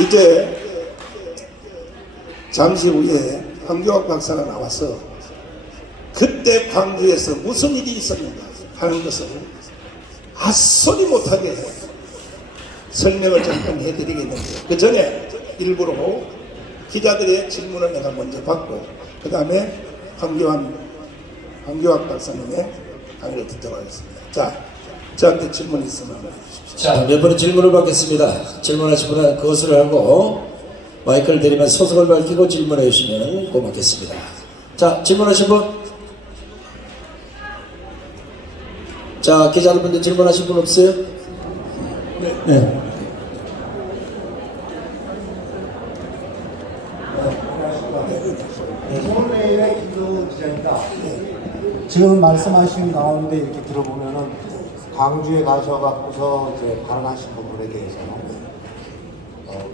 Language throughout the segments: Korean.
이제 잠시 후에 황교안 박사가 나와서 그때 광주에서 무슨 일이 있었는가 하는 것을 헛소리 못하게 설명을 잠깐 해드리겠는데, 그 전에 일부러 기자들의 질문을 내가 먼저 받고 그 다음에 황교안 박사님의 강의를 듣도록 하겠습니다. 자, 저한테 질문 있으면 해주십시오. 자, 몇 번의 질문을 받겠습니다. 질문하신 분은 거수를 하고 마이크를 대리면 소속을 밝히고 질문해 주시면 고맙겠습니다. 자, 질문하신 분? 자, 기자분들 질문하신 분 없어요? 네. 서울대의 김도 기자입니다. 지금 말씀하신 가운데 이렇게 들어보면은 광주에 가셔갖고서 이제 발언하신 부분에 대해서는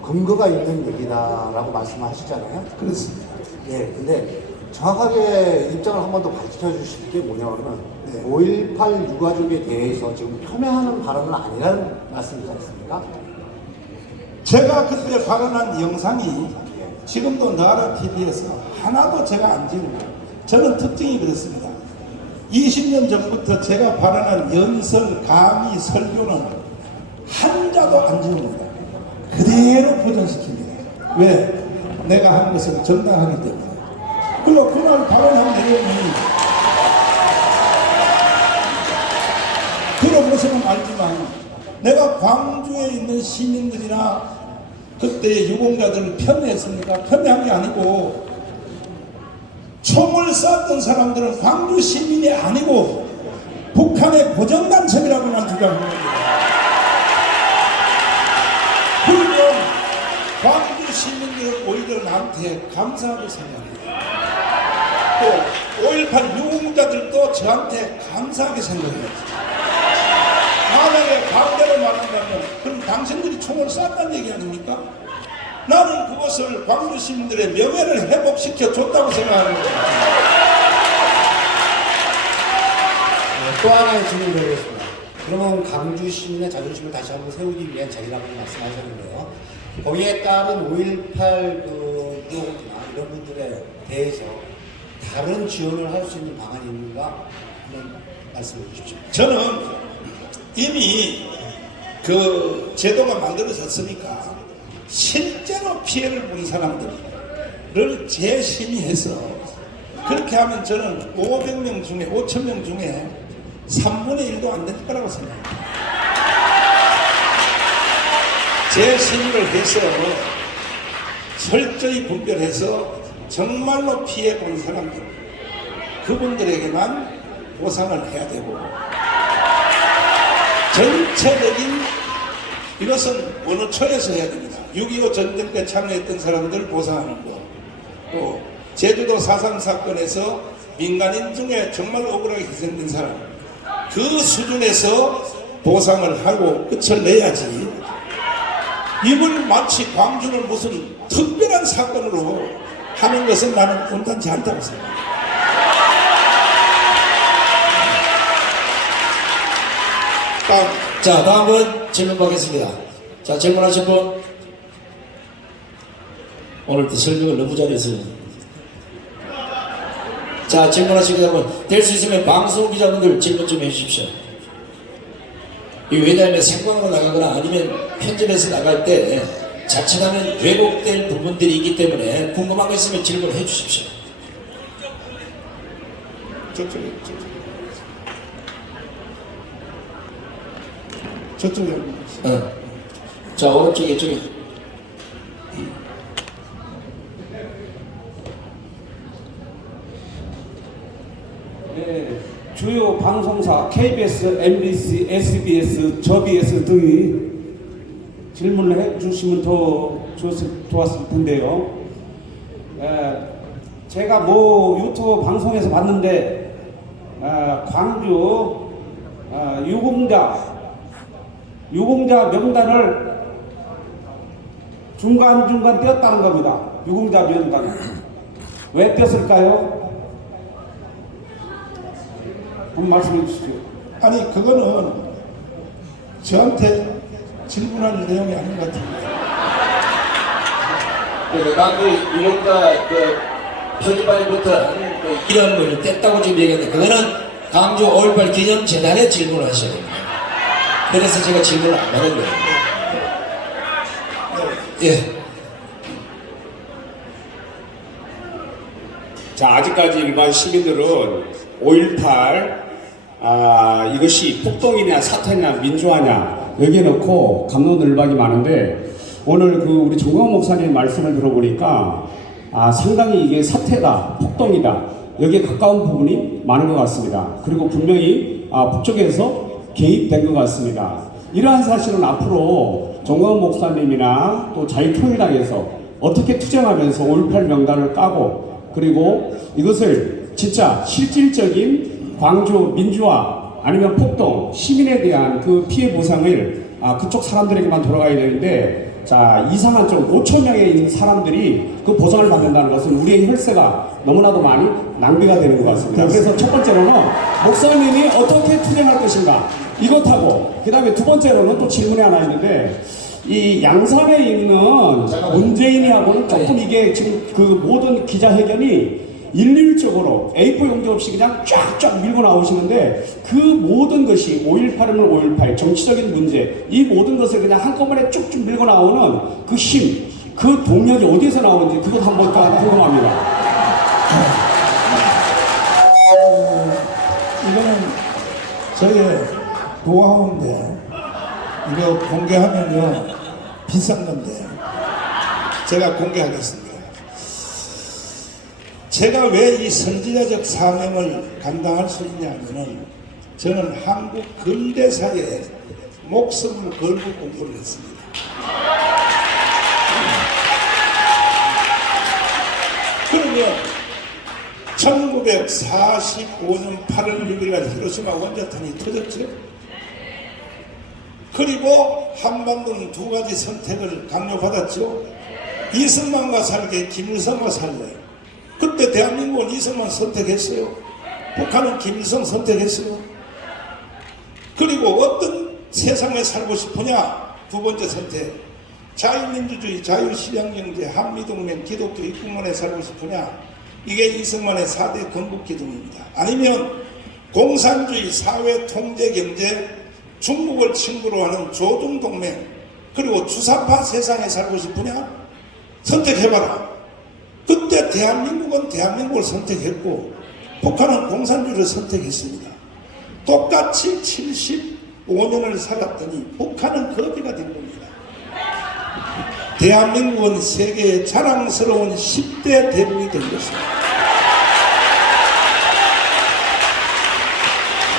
근거가 있는 얘기다라고 말씀하시잖아요. 그렇습니다. 예, 근데 정확하게 입장을 한 번 더 밝혀 주실 게 뭐냐면은 5.18 유가족에 대해서 지금 폄훼하는 발언은 아니라는 말씀이지 않습니까? 제가 그때 발언한 영상이 지금도 나라 TV에서 하나도 제가 안 지우고, 저는 특징이 그렇습니다. 20년 전부터 제가 발언한 연설, 강의, 설교는 한자도 안 지웁니다. 그대로 보존시킵니다. 왜? 내가 하는 것은 정당하기 때문에. 그리고 그날 발언한 내용이 들어보시면 알지만, 내가 광주에 있는 시민들이나 그때의 유공자들을 편애했습니까? 편애한 게 아니고, 총을 쐈던 사람들은 광주 시민이 아니고 북한의 고정간첩이라고만 주장합니다. 그러면 광주 시민들은 오히려 나한테 감사하게 생각해요. 또 5.18 유공자들도 저한테 감사하게 생각해요. 만약에 반대로 말한다면 그럼 당신들이 총을 쐈다는 얘기 아닙니까? 나는 그것을 광주 시민들의 명예를 회복시켜 줬다고 생각하는 겁니다. 또 하나의 질문 드리겠습니다. 그러면 광주 시민의 자존심을 다시 한번 세우기 위한 자리라고 말씀하셨는데요. 거기에 따른 5.18 유족이나 이런 분들에 대해서 다른 지원을 할 수 있는 방안이 있는가 한번 말씀해 주십시오. 저는 이미 그 제도가 만들어졌으니까 실제로 피해를 본 사람들을 재심의해서 그렇게 하면 저는 500명 중에 5,000명 중에 3분의 1도 안 될 거라고 생각합니다. 재심의를 해서 철저히 분별해서 정말로 피해 본 사람들, 그분들에게만 보상을 해야 되고, 전체적인 이것은 어느 처에서 해야 됩니다. 6.25 전쟁 때 참여했던 사람들 보상하는 거, 또 제주도 4.3 사건에서 민간인 중에 정말 억울하게 희생된 사람, 그 수준에서 보상을 하고 끝을 내야지, 이걸 마치 광주를 무슨 특별한 사건으로 하는 것은 나는 온전치 않다고 생각합니다. 자, 다음은 질문 받겠습니다. 자, 질문하신 분. 오늘 또 설명을 너무 잘해서. 자, 질문하시기 전에 될 수 있으면 방송 기자분들 질문 좀 해주십시오. 왜냐하면 생방으로 나가거나 아니면 편집해서 나갈 때 자칫하면 왜곡될 부분들이 있기 때문에 궁금한 거 있으면 질문해 주십시오. 저쪽에. 자, 오른쪽에 이쪽에. 네, 주요 방송사 KBS, MBC, SBS, 저BS 등이 질문을 해주시면 더 좋았을 텐데요. 제가 유튜브 방송에서 봤는데 광주 유공자 명단을 중간중간 띄었다는 겁니다. 유공자 명단을. 왜 띄었을까요? 한번 말씀해 주시죠. 아니, 그거는 저한테 질문할 내용이 아닌 것 같은데. 그 강주 유공자 그 표지판부터 그 이름을 뗐다고 지금 얘기했는데 그거는 강주 5.18 기념재단에 질문을 하셔야 됩니다. 그래서 제가 질문을 안 받은 거예요. 예. 자, 아직까지 일반 시민들은 5.18 이것이 폭동이냐 사태냐 민주화냐 여기에 넣고 갑론을박이 많은데 오늘 그 우리 정광훈 목사님 말씀을 들어보니까 상당히 이게 사태다 폭동이다 여기에 가까운 부분이 많은 것 같습니다. 그리고 분명히 북쪽에서 개입된 것 같습니다. 이러한 사실은 앞으로 정광훈 목사님이나 또 자유통일당에서 어떻게 투쟁하면서 5.18 명단을 까고 그리고 이것을 진짜 실질적인 광주 민주화 아니면 폭동 시민에 대한 그 피해 보상을 그쪽 사람들에게만 돌아가야 되는데 자 이상한 쪽 5천 명에 있는 사람들이 그 보상을 받는다는 것은 우리의 혈세가 너무나도 많이 낭비가 되는 것 같습니다. 그래서 첫 번째로는 목사님이 어떻게 투쟁할 것인가 이것하고 그 다음에 두 번째로는 또 질문이 하나 있는데 이 양산에 있는 문재인이하고는 조금 이게 지금 그 모든 기자회견이 일률적으로 A4 용지 없이 그냥 쫙쫙 밀고 나오시는데 그 모든 것이 5.18이면 5.18 정치적인 문제 이 모든 것을 그냥 한꺼번에 쭉쭉 밀고 나오는 그 힘, 그 동력이 어디서 나오는지 그것 한번 궁금합니다. 이거는 저의 노하우인데 이거 공개하면요 비싼 건데 제가 공개하겠습니다. 제가 왜 이 선지자적 사명을 감당할 수 있냐면은 저는 한국 근대사에 목숨을 걸고 공부를 했습니다. 그러면 1945년 8월 6일 히로시마 원자탄이 터졌죠. 그리고 한반도는 두 가지 선택을 강요받았죠. 이승만과 살게 김일성과 살래. 그때 대한민국은 이승만 선택했어요. 북한은 김일성 선택했어요. 그리고 어떤 세상에 살고 싶으냐? 두 번째 선택. 자유민주주의, 자유시장경제, 한미동맹, 기독교 입국만에 살고 싶으냐? 이게 이승만의 4대 건국기둥입니다. 아니면 공산주의, 사회통제경제, 중국을 친구로 하는 조중동맹, 그리고 주사파 세상에 살고 싶으냐? 선택해봐라. 그때 대한민국은 대한민국을 선택했고 북한은 공산주의를 선택했습니다. 똑같이 75년을 살았더니 북한은 거지가 된 겁니다. 대한민국은 세계의 자랑스러운 10대 대국이 된 것입니다.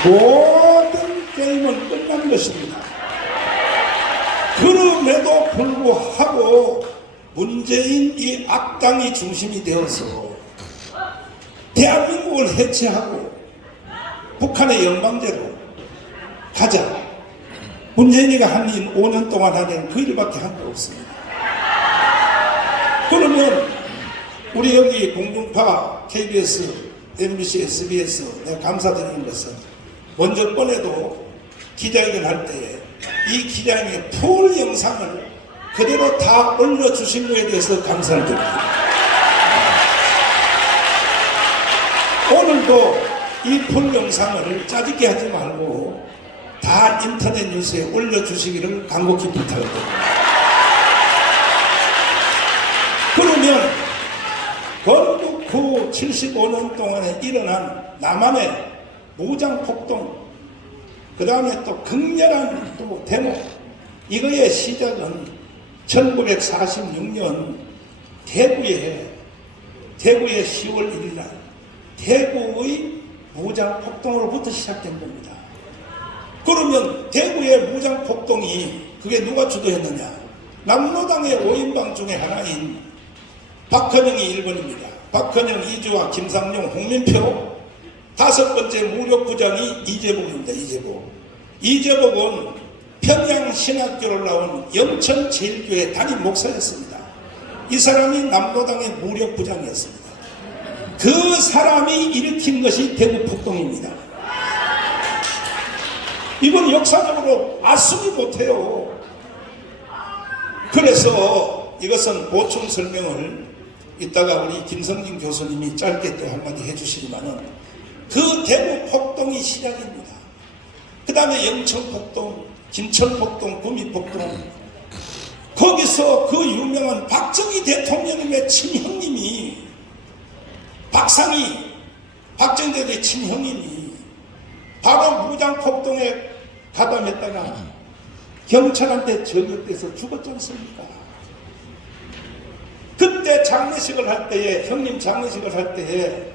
모든 게임은 끝난 것입니다. 그럼에도 불구하고 문재인 이 악당이 중심이 되어서 대한민국을 해체하고 북한의 영광제로 가자. 문재인이가 한 5년 동안 하는 그 일밖에 한 거 없습니다. 그러면 우리 여기 공중파 KBS, MBC, SBS 내가 감사드리는 것은 먼저 번에도 기자회견 할 때에 이 기자회견의 풀 영상을 그대로 다 올려주신 거에 대해서 감사를 드립니다. 오늘도 이 풀 영상을 짜집게 하지 말고 다 인터넷 뉴스에 올려주시기를 간곡히 부탁드립니다. 그러면 건국 후 75년 동안에 일어난 남한의 무장폭동, 그 다음에 또 극렬한 또 데모, 이거의 시작은 1946년 대구의 10월 1일 날 대구의 무장폭동으로부터 시작된 겁니다. 그러면 대구의 무장폭동이 그게 누가 주도했느냐? 남로당의 5인방 중에 하나인 박헌영이 1번입니다. 박헌영, 이주화, 김상용, 홍민표. 다섯 번째 무력부장이 이재복입니다. 이재복은 평양신학교를 나온 영천제일교회 담임 목사였습니다. 이 사람이 남로당의 무력부장이었습니다. 그 사람이 일으킨 것이 대구폭동입니다. 이건 역사적으로 알수기 못해요. 그래서 이것은 보충 설명을 이따가 우리 김성진 교수님이 짧게 또 한마디 해주시지만은 그 대구 폭동이 시작입니다. 그 다음에 영천 폭동, 김천 폭동, 구미 폭동, 거기서 그 유명한 박정희 대통령님의 친형님이 박상희, 박정희 대통령의 친형님이 바로 무장폭동에 가담했다가 경찰한테 저격돼서 죽었지 않습니까? 그때 장례식을 할 때에, 형님 장례식을 할 때에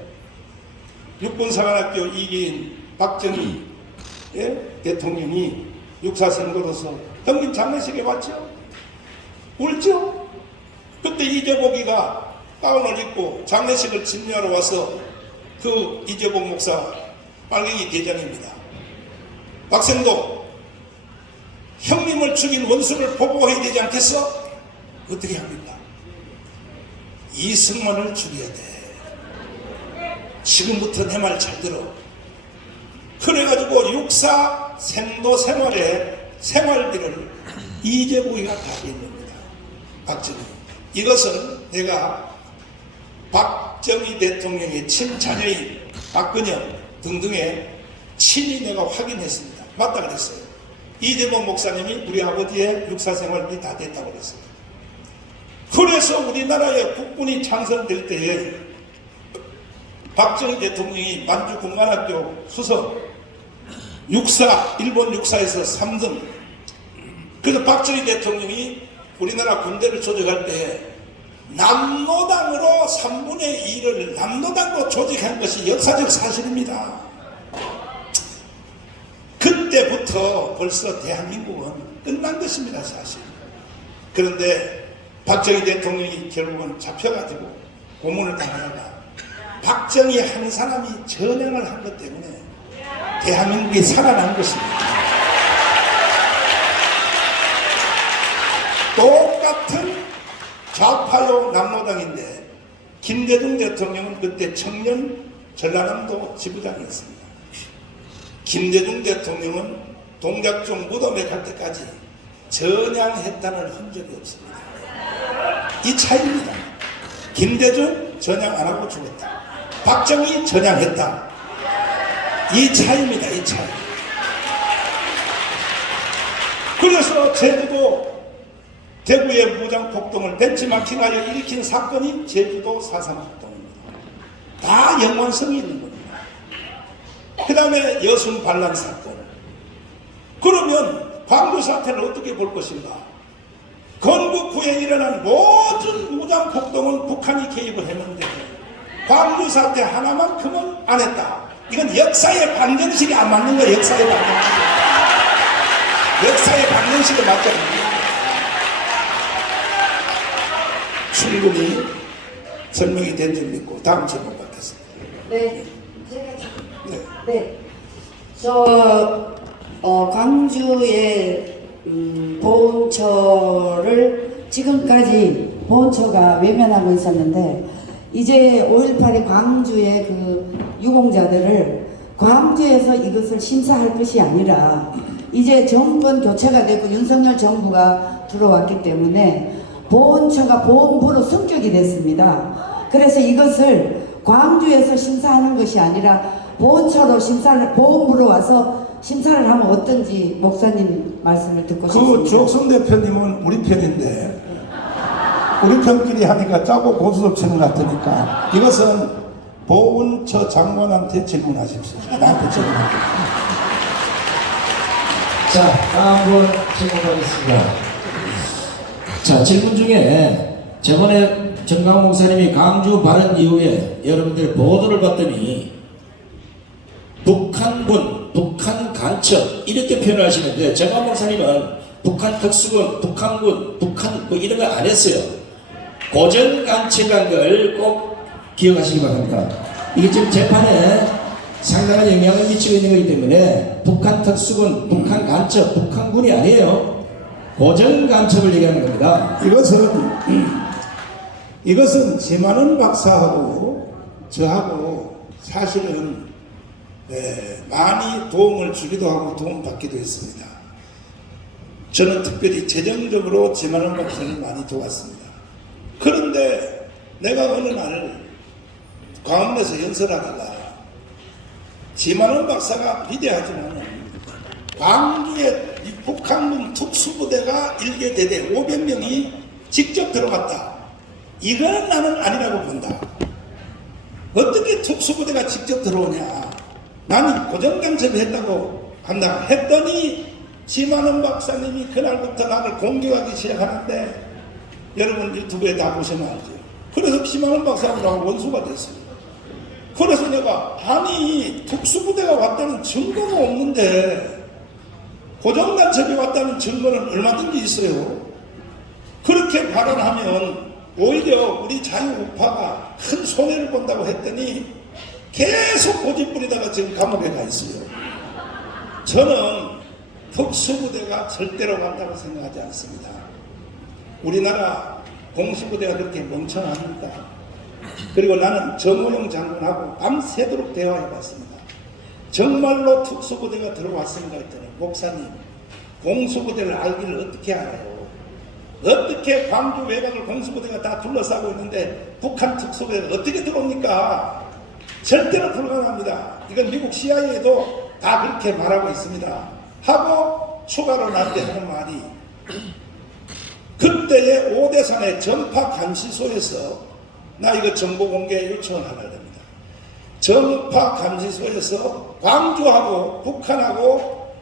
육군사관학교 2기인 박정희 대통령이 육사선거로서 형님 장례식에 왔죠? 울죠? 그때 이재복이가 가운을 입고 장례식을 집례하러 와서 그 이재복 목사 빨갱이 대장입니다. 박생도 형님을 죽인 원수를 보고해야 되지 않겠어? 어떻게 합니까? 이승만을 죽여야 돼. 지금부터 내 말 잘 들어. 그래가지고 육사 생도 생활비를 이재복이가 다 냈습니다. 박정희. 이것은 내가 박정희 대통령의 친자녀인 박근영 등등의 친히 내가 확인했습니다. 맞다 그랬어요. 이재복 목사님이 우리 아버지의 육사 생활비 다 됐다고 그랬어요. 그래서 우리나라의 국군이 창설될 때에 박정희 대통령이 만주 군관학교 수석 육사, 일본 육사에서 3등. 그래서 박정희 대통령이 우리나라 군대를 조직할 때 남노당으로 3분의 2를 남노당으로 조직한 것이 역사적 사실입니다. 그때부터 벌써 대한민국은 끝난 것입니다, 사실. 그런데 박정희 대통령이 결국은 잡혀가지고 고문을 당하다가 박정희 한 사람이 전향을 한 것 때문에 대한민국이 살아난 것입니다. 똑같은 좌파요 남노당인데 김대중 대통령은 그때 청년 전라남도 지부장이었습니다. 김대중 대통령은 동작중 무덤에 갈 때까지 전향했다는 흔적이 없습니다. 이 차이입니다. 김대중 전향 안 하고 죽었다. 박정희 전향했다. 이 차이입니다. 이 차이. 그래서 제주도 대구의 무장폭동을 벤치마킹하여 일으킨 사건이 제주도 4.3 폭동입니다. 다 연관성이 있는 겁니다. 그 다음에 여순 반란 사건. 그러면 광주 사태를 어떻게 볼 것인가? 건국 후에 일어난 모든 무장폭동은 북한이 개입을 했는데 광주 사태 하나만큼은 안 했다. 이건 역사의 방정식이 안 맞는 거예요. 역사의 방정식. 역사의 방정식이 맞지 않습니다. 충분히 설명이 된 줄 믿고 다음 질문 받겠습니다. 네, 제가 네. 네, 저 광주의 보훈처를 지금까지 보훈처가 외면하고 있었는데 이제 5.18이 광주의 그 유공자들을 광주에서 이것을 심사할 것이 아니라 이제 정권 교체가 되고 윤석열 정부가 들어왔기 때문에 보훈처가 보훈부로 승격이 됐습니다. 그래서 이것을 광주에서 심사하는 것이 아니라 보훈처로 보훈부로 와서 심사를 하면 어떤지 목사님 말씀을 듣고 싶습니다. 그 조옥순 대표님은 우리 편인데 우리 편끼리 하니까 짜고 고스톱치는 것 같으니까 이것은 보훈처 장관한테 질문하십시오. 나한테 질문하십시오. 자, 다음 분 질문하겠습니다. 자, 질문 중에 저번에 정강훈 목사님이 강주 발언 이후에 여러분들 보도를 봤더니 북한군, 북한 간첩 이렇게 표현을 하시는데 정강훈 목사님은 북한 특수군, 북한군, 북한 뭐 이런 거 안 했어요. 고전 간첩한 걸 꼭 기억하시기 바랍니다. 이게 지금 재판에 상당한 영향을 미치고 있는 거기 때문에 북한 특수군, 북한 간첩, 북한군이 아니에요. 고전 간첩을 얘기하는 겁니다. 이것은 지만은 박사하고 저하고 사실은 많이 도움을 주기도 하고 도움받기도 했습니다. 저는 특별히 재정적으로 지만은 박사를 많이 도왔습니다. 그런데 내가 어느 날 광화문에서 연설하다가 지만원 박사가 위대하지만 광주에 이 북한군 특수부대가 1개 대대 500명이 직접 들어갔다. 이거는 나는 아니라고 본다. 어떻게 특수부대가 직접 들어오냐. 나는 고정간첩을 했다고 한다. 했더니 지만원 박사님이 그날부터 나를 공격하기 시작하는데 여러분 유튜브에 다 보시면 알죠. 그래서 지만원 박사하고 원수가 됐어요. 그래서 내가 아니 특수부대가 왔다는 증거가 없는데 고정간첩이 왔다는 증거는 얼마든지 있어요. 그렇게 발언하면 오히려 우리 자유우파가 큰 손해를 본다고 했더니 계속 고집부리다가 지금 감옥에 가 있어요. 저는 특수부대가 절대로 간다고 생각하지 않습니다. 우리나라 공수부대가 그렇게 멍청합니까? 그리고 나는 정호영 장군하고 밤새도록 대화해봤습니다. 정말로 특수부대가 들어왔습니까? 했더니 목사님 공수부대를 알기를 어떻게 알아요? 어떻게 광주 외곽을 공수부대가 다 둘러싸고 있는데 북한 특수부대가 어떻게 들어옵니까? 절대로 불가능합니다. 이건 미국 CIA도 다 그렇게 말하고 있습니다. 하고 추가로 나한테 하는 말이 그때의 오대산의 전파 감시소에서 나 이거 정보 공개 요청을 하려 합니다. 전파 감시소에서 광주하고 북한하고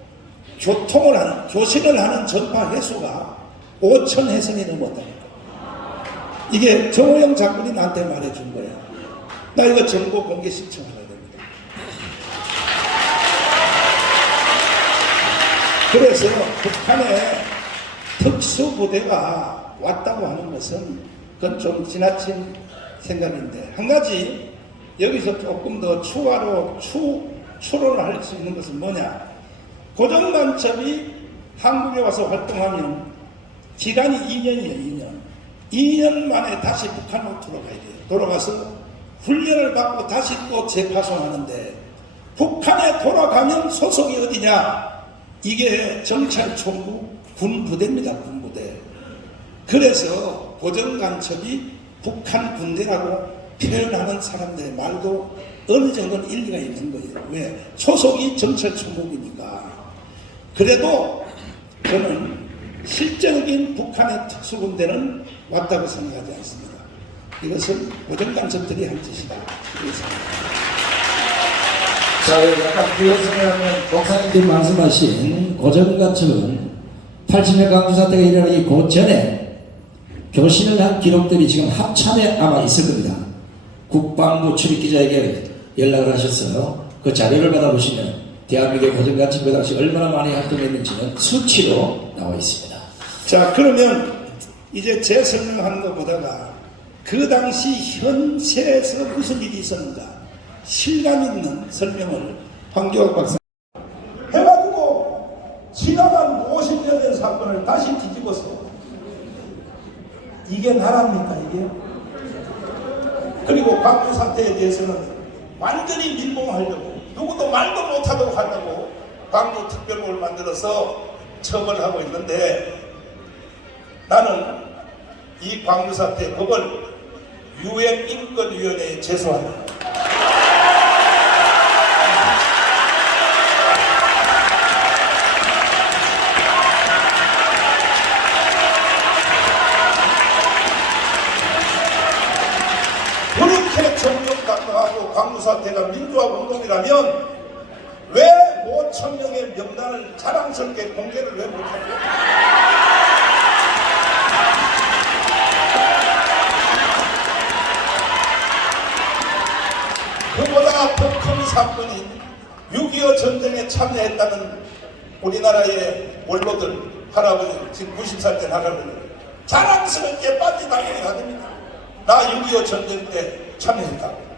교통을 하는 교신을 하는 전파 횟수가 5천 회선이 넘었다니까. 이게 정호영 장군이 나한테 말해준 거야. 나 이거 정보 공개 신청하려 됩니다. 그래서 북한의 특수부대가 왔다고 하는 것은 그건 좀 지나친 생각인데 한 가지 여기서 조금 더 추가로 추론을 할 수 있는 것은 뭐냐. 고정간첩이 한국에 와서 활동하면 기간이 2년이에요. 2년 만에 다시 북한으로 돌아가야 돼요. 돌아가서 훈련을 받고 다시 또 재파송하는데 북한에 돌아가면 소속이 어디냐. 이게 정찰총국 군부대입니다. 군부대. 그래서 고정간첩이 북한 군대라고 표현하는 사람들의 말도 어느 정도는 일리가 있는 거예요. 왜? 소속이 정찰총국이니까. 그래도 저는 실적인 북한의 특수군대는 왔다고 생각하지 않습니다. 이것은 고정간첩들이 한 짓이다. 자, 약간 비어서면 목사님들이 말씀하신 고정간첩은 80년 강주 사태가 일어나기 그 전에 교신을 한 기록들이 지금 합참에 아마 있을 겁니다. 국방부 출입기자에게 연락을 하셨어요. 그 자료를 받아보시면 대한민국의 고정간첩 그 당시 얼마나 많이 활동했는지는 수치로 나와 있습니다. 자, 그러면 이제 제 설명하는 것보다가 그 당시 현세에서 무슨 일이 있었는가 실감 있는 설명을 황교안 박사 해가지고 지나간 50년 된 사건을 다시 뒤집어서 이게 나랍니까 이게? 그리고 광주 사태에 대해서는 완전히 밀봉하려고 누구도 말도 못하도록 하려고 광주 특별법을 만들어서 처벌하고 있는데 나는 이 광주 사태 법을 유엔인권위원회에 제소합니다. 그렇게 정력당당하고 광주 사태가 민주화 운동이라면 왜 5천 명의 명단을 자랑스럽게 공개를 왜 못하죠? 그보다 더 큰 사건인 6.25 전쟁에 참여했다는 우리나라의 원로들 할아버지 지금 90살 된 할아버지 자랑스럽게 빠지다니게 다닙니다. 나 6.25 전쟁 때 참여했다고.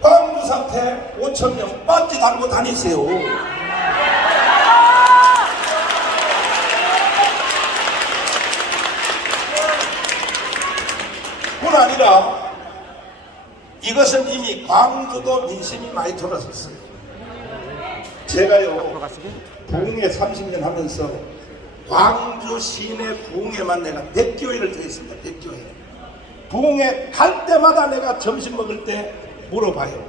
광주 사태 5,000명 빠지 달고 다니세요. 뿐 아니라 이것은 이미 광주도 민심이 많이 돌아섰어요. 제가요, 부흥회 30년 하면서 광주 시내 부흥회만 내가 100교회를 드렸습니다. 100교회. 부흥회 갈 때마다 내가 점심 먹을 때 물어봐요.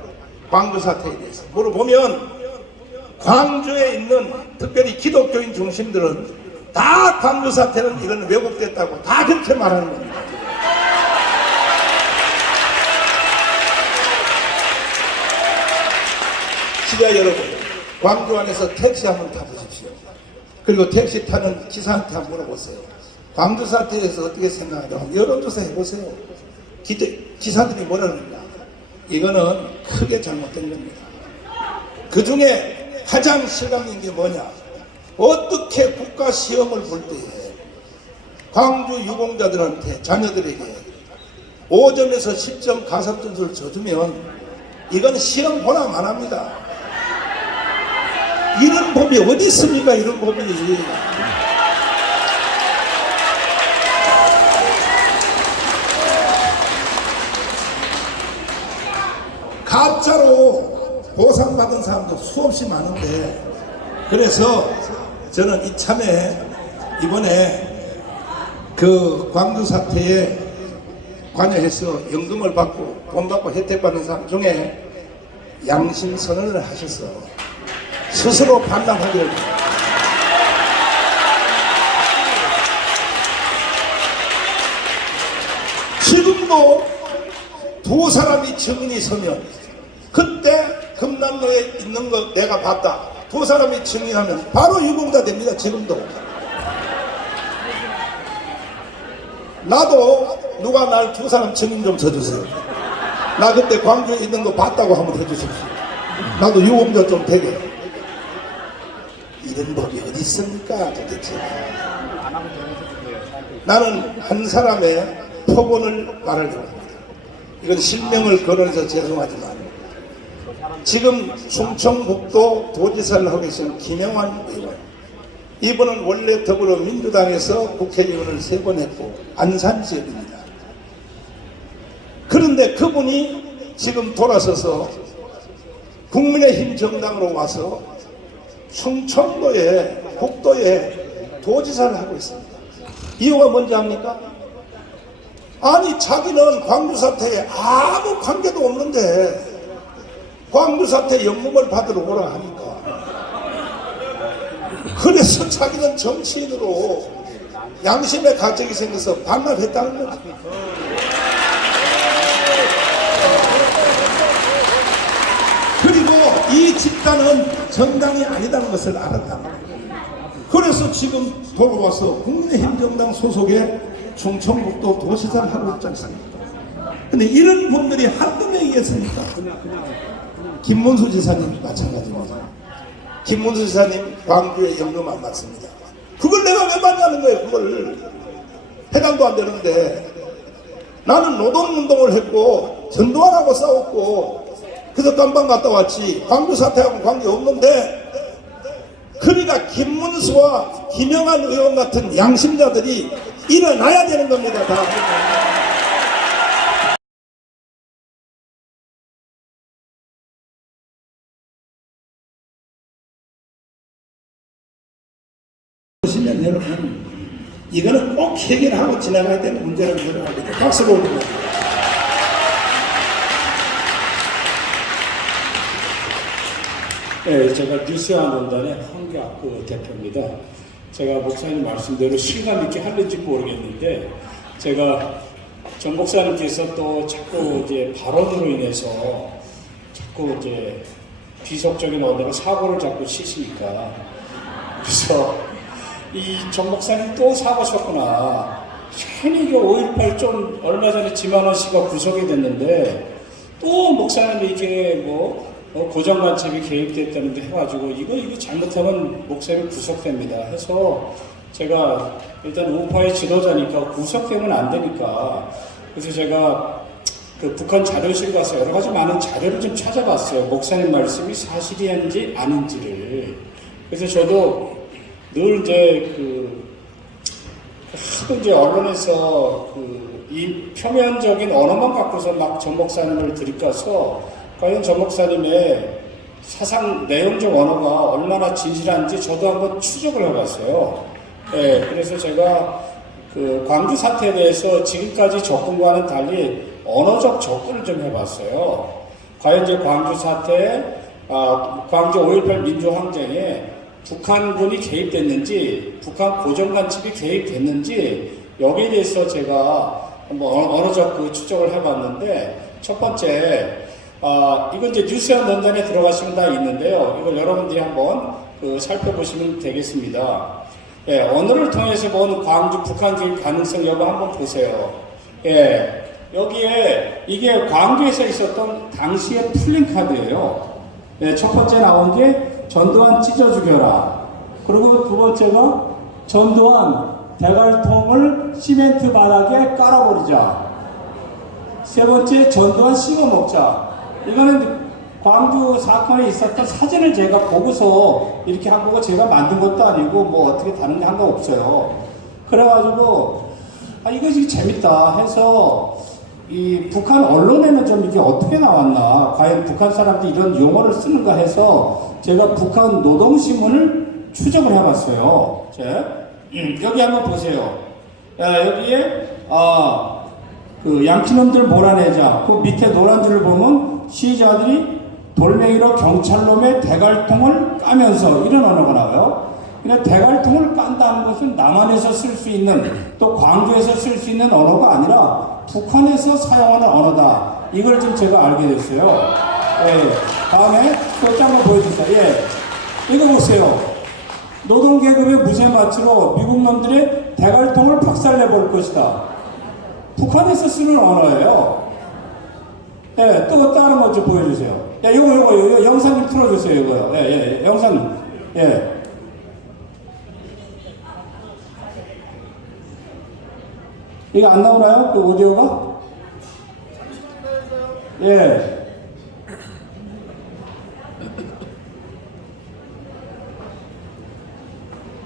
광주 사태에 대해서. 물어보면 광주에 있는 특별히 기독교인 중심들은 다 광주 사태는 이건 왜곡됐다고 다 그렇게 말하는 겁니다. 시자 여러분, 광주 안에서 택시 한번 타보십시오. 그리고 택시 타는 기사한테 한번 물어보세요. 광주 사태에 대해서 어떻게 생각하냐고 여론조사 해보세요. 기사들이 뭐라는가? 이거는 크게 잘못된 겁니다. 그 중에 가장 실감인 게 뭐냐? 어떻게 국가 시험을 볼 때에 광주 유공자들한테 자녀들에게 5점에서 10점 가산점수를 줘주면 이건 시험 보나만 합니다. 이런 법이 어디 있습니까? 이런 법이. 가짜로 보상받은 사람도 수없이 많은데, 그래서 저는 이참에 이번에 그 광주 사태에 관여해서 연금을 받고 돈 받고 혜택 받는 사람 중에 양심 선언을 하셔서 스스로 반납하기를. 지금도 두 사람이 증인이 서면 그때 금남로에 있는 거 내가 봤다. 두 사람이 증인하면 바로 유공자 됩니다. 지금도. 나도 누가 날 두 사람 증인 좀 서주세요. 나 그때 광주에 있는 거 봤다고 한번 해주십시오. 나도 유공자 좀 되게. 이런 법이 어디 있습니까 도대체. 나는 한 사람의 표본을 말하려고 합니다. 이건 실명을 거론해서 죄송하지만 지금 충청북도 도지사를 하고 계신 김영환 의원, 이분은 원래 더불어민주당에서 국회의원을 3번 했고 안산 지역입니다. 그런데 그분이 지금 돌아서서 국민의힘 정당으로 와서 충청도에 북도에 도지사를 하고 있습니다. 이유가 뭔지 압니까? 아니 자기는 광주 사태에 아무 관계도 없는데 광주 사태 연금을 받으러 오라 하니까, 그래서 자기는 정치인으로 양심의 가책이 생겨서 반납했다는 거지. 그리고 이 집단은 정당이 아니다는 것을 알았다. 그래서 지금 돌아와서 국민의힘 정당 소속의 충청북도 도시사를 하고 있지 않습니까? 근데 이런 분들이 한두 명이겠습니까? 김문수 지사님 마찬가지입니다. 김문수 지사님 광주에 연금 안 받습니다. 그걸 내가 왜 받냐는 거예요. 그걸 해당도 안 되는데. 나는 노동운동을 했고 전두환하고 싸웠고 그래서 깜방 갔다 왔지 광주 사태하고는 관계 없는데, 그러니까 김문수와 김영환 의원 같은 양심자들이 일어나야 되는 겁니다. 다. 보시면 여러분, 이거는 꼭 해결하고 지나가야 되는 문제라고 생각합니다. 박수로 올립니다. 네, 제가 뉴스와논단의 황교안 대표입니다. 제가 목사님 말씀대로 실감 있게 하는지 모르겠는데, 제가 정 목사님께서 또 자꾸 이제 발언으로 인해서 자꾸 이제 비속적인 언어로 사고를 자꾸 치시니까, 그래서 이 정 목사님 또 사고 쳤구나. 괜히 이게 5.18 좀 얼마 전에 지만원 씨가 구속이 됐는데 또 목사님이 이렇게 고정간첩이 개입됐다는데 해가지고 이거 잘못하면 목사님이 구속됩니다 해서, 제가 일단 우파의 지도자니까 구속되면 안 되니까, 그래서 제가 그 북한 자료실 가서 여러 가지 많은 자료를 좀 찾아봤어요. 목사님 말씀이 사실인지 아닌지를. 그래서 저도 늘 이제 하도 이제 언론에서 이 표면적인 언어만 갖고서 막 정 목사님을 들이까서 과연 정 목사님의 사상 내용적 언어가 얼마나 진실한지 저도 한번 추적을 해봤어요. 예, 그래서 제가 그 광주 사태에 대해서 지금까지 접근과는 달리 언어적 접근을 좀 해봤어요. 과연 이제 광주 사태, 광주 5.18 민주항쟁에 북한군이 개입됐는지, 북한 고정간첩이 개입됐는지, 여기에 대해서 제가 한번 언어적 그 추적을 해봤는데, 첫 번째, 이건 이제 뉴스와 런던에 들어가시면 다 있는데요. 이걸 여러분들이 한번 살펴보시면 되겠습니다. 예, 언어를 통해서 본 광주 북한 개입 가능성 여부 한번 보세요. 예, 여기에 이게 광주에서 있었던 당시의 플랜카드예요. 예, 첫 번째 나온 게 전두환 찢어 죽여라. 그리고 두 번째가 전두환 대갈통을 시멘트 바닥에 깔아버리자. 세 번째 전두환 씹어 먹자. 이거는 광주 사건에 있었던 사진을 제가 보고서 이렇게 한 거고 제가 만든 것도 아니고 뭐 어떻게 다른 게 한 거 없어요. 그래가지고 이거 지금 재밌다 해서 이 북한 언론에는 좀 이게 어떻게 나왔나, 과연 북한 사람들이 이런 용어를 쓰는가 해서 제가 북한 노동신문을 추적을 해봤어요. 여기 한번 보세요. 여기에 그 양키놈들 몰아내자. 그 밑에 노란 줄을 보면 시위자들이 돌멩이로 경찰놈의 대갈통을 까면서 이런 언어가 나와요. 근데 대갈통을 깐다는 것은 남한에서 쓸 수 있는, 또 광주에서 쓸 수 있는 언어가 아니라 북한에서 사용하는 언어다. 이걸 좀 제가 알게 됐어요. 예. 다음에 또 한번 보여주세요. 예. 이거 보세요. 노동계급의 무쇠 마취로 미국 놈들의 대갈통을 박살내버릴 것이다. 북한에서 쓰는 언어예요. 예, 또 다른 것 좀 보여주세요. 야, 이거 영상 좀 틀어주세요, 이거요. 예, 영상, 예. 이거 안 나오나요? 그 오디오가? 예.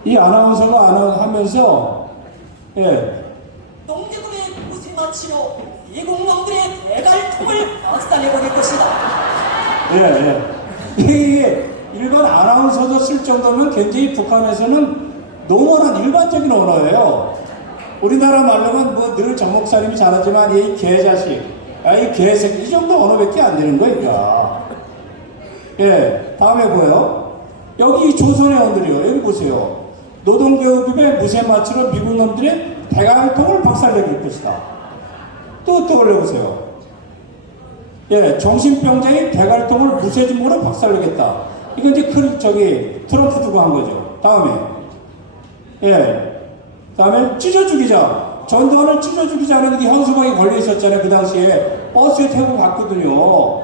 이 아나운서가 하면서, 예. 동계군의 무쇠 마취로 미국 놈들의 대갈통을 박살내버릴 것이다. 예. 이게 일반 아나운서도 쓸 정도면 굉장히 북한에서는 노멀한 일반적인 언어예요. 우리나라 말로는 뭐 늘 정 목사님이 잘하지만 이 개자식, 이 개새끼, 이 정도 언어밖에 안 되는 거니까. 예, 다음에 뭐예요? 여기 조선의 언들이요. 여기 보세요. 노동계급의 무쇠 마취로 미국 놈들의 대갈통을 박살내릴 것이다. 또 올려보세요. 예, 정신병자의 대갈통을 무쇠주먹으로 박살내겠다. 이건 이제 트럼프 주고 한 거죠. 다음에, 예, 다음에 찢어 죽이자. 전두환을 찢어 죽이자는 게 현수막에 걸려 있었잖아요. 그 당시에 버스에 태우고 갔거든요.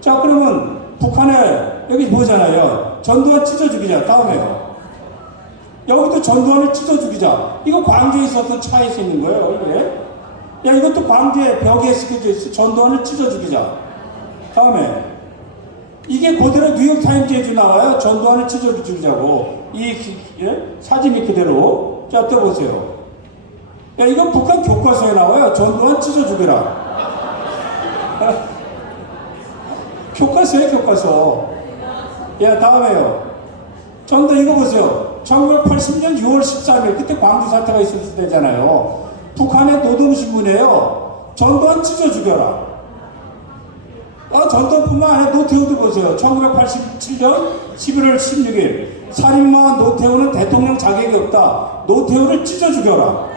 자, 그러면 북한에 여기 뭐잖아요. 전두환 찢어 죽이자. 다음에요. 여기도 전두환을 찢어 죽이자. 이거 광주에 있었던 차에서 있는 거예요. 이게. 야, 이것도 광주에 벽에 쓰여져 있어. 전두환을 찢어 죽이자. 다음에 이게 그대로 뉴욕타임즈에 나와요. 전두환을 찢어 죽이자고. 사진이 그대로. 자, 또 보세요. 야, 이거 북한 교과서에 나와요. 전두환 찢어 죽여라. 교과서에 교과서. 야, 다음에요. 전도 이거 보세요. 1980년 6월 13일 그때 광주 사태가 있었을 때잖아요. 북한의 노동신문이에요. 전두환 찢어 죽여라. 전두환뿐만 아니라 노태우도 보세요. 1987년 11월 16일 살인마와 노태우는 대통령 자격이 없다. 노태우를 찢어 죽여라.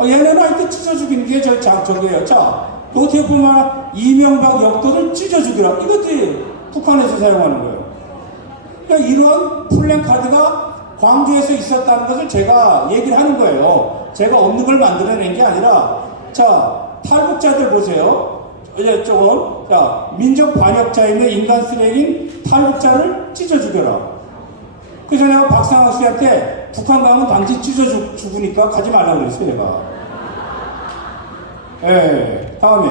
얘네는 하여튼 찢어 죽이는 게 저기예요. 자, 노태우뿐만 아니라 이명박 역도를 찢어 죽여라. 이것들이 북한에서 사용하는 거예요. 그러니까 이런 플랜카드가 광주에서 있었다는 것을 제가 얘기를 하는 거예요. 제가 없는 걸 만들어낸 게 아니라, 자, 탈북자들 보세요. 이제 조금, 자, 민족 반역자이며 인간 쓰레기인 탈북자를 찢어 죽여라. 그래서 내가 박상학 씨한테 북한 가면 단지 찢어 죽으니까 가지 말라고 그랬어요, 내가. 예, 다음에.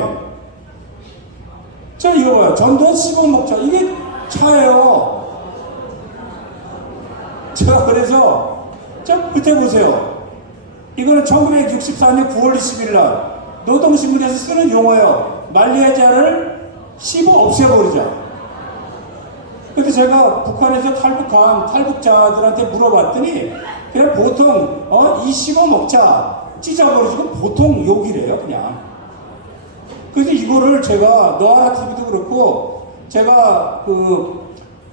자, 이거 봐요. 전두환 씹어먹자. 이게 차예요. 제가 그래서, 자, 밑에 보세요. 이거는 1964년 9월 20일 날 노동신문에서 쓰는 용어예요. 말레이자를 씹어 없애버리자. 근데 제가 북한에서 탈북한 탈북자들한테 물어봤더니 그냥 보통 이 씹어 먹자 찢어버리고 보통 욕이래요 그냥. 그래서 이거를 제가 너아라 TV도 그렇고 제가 그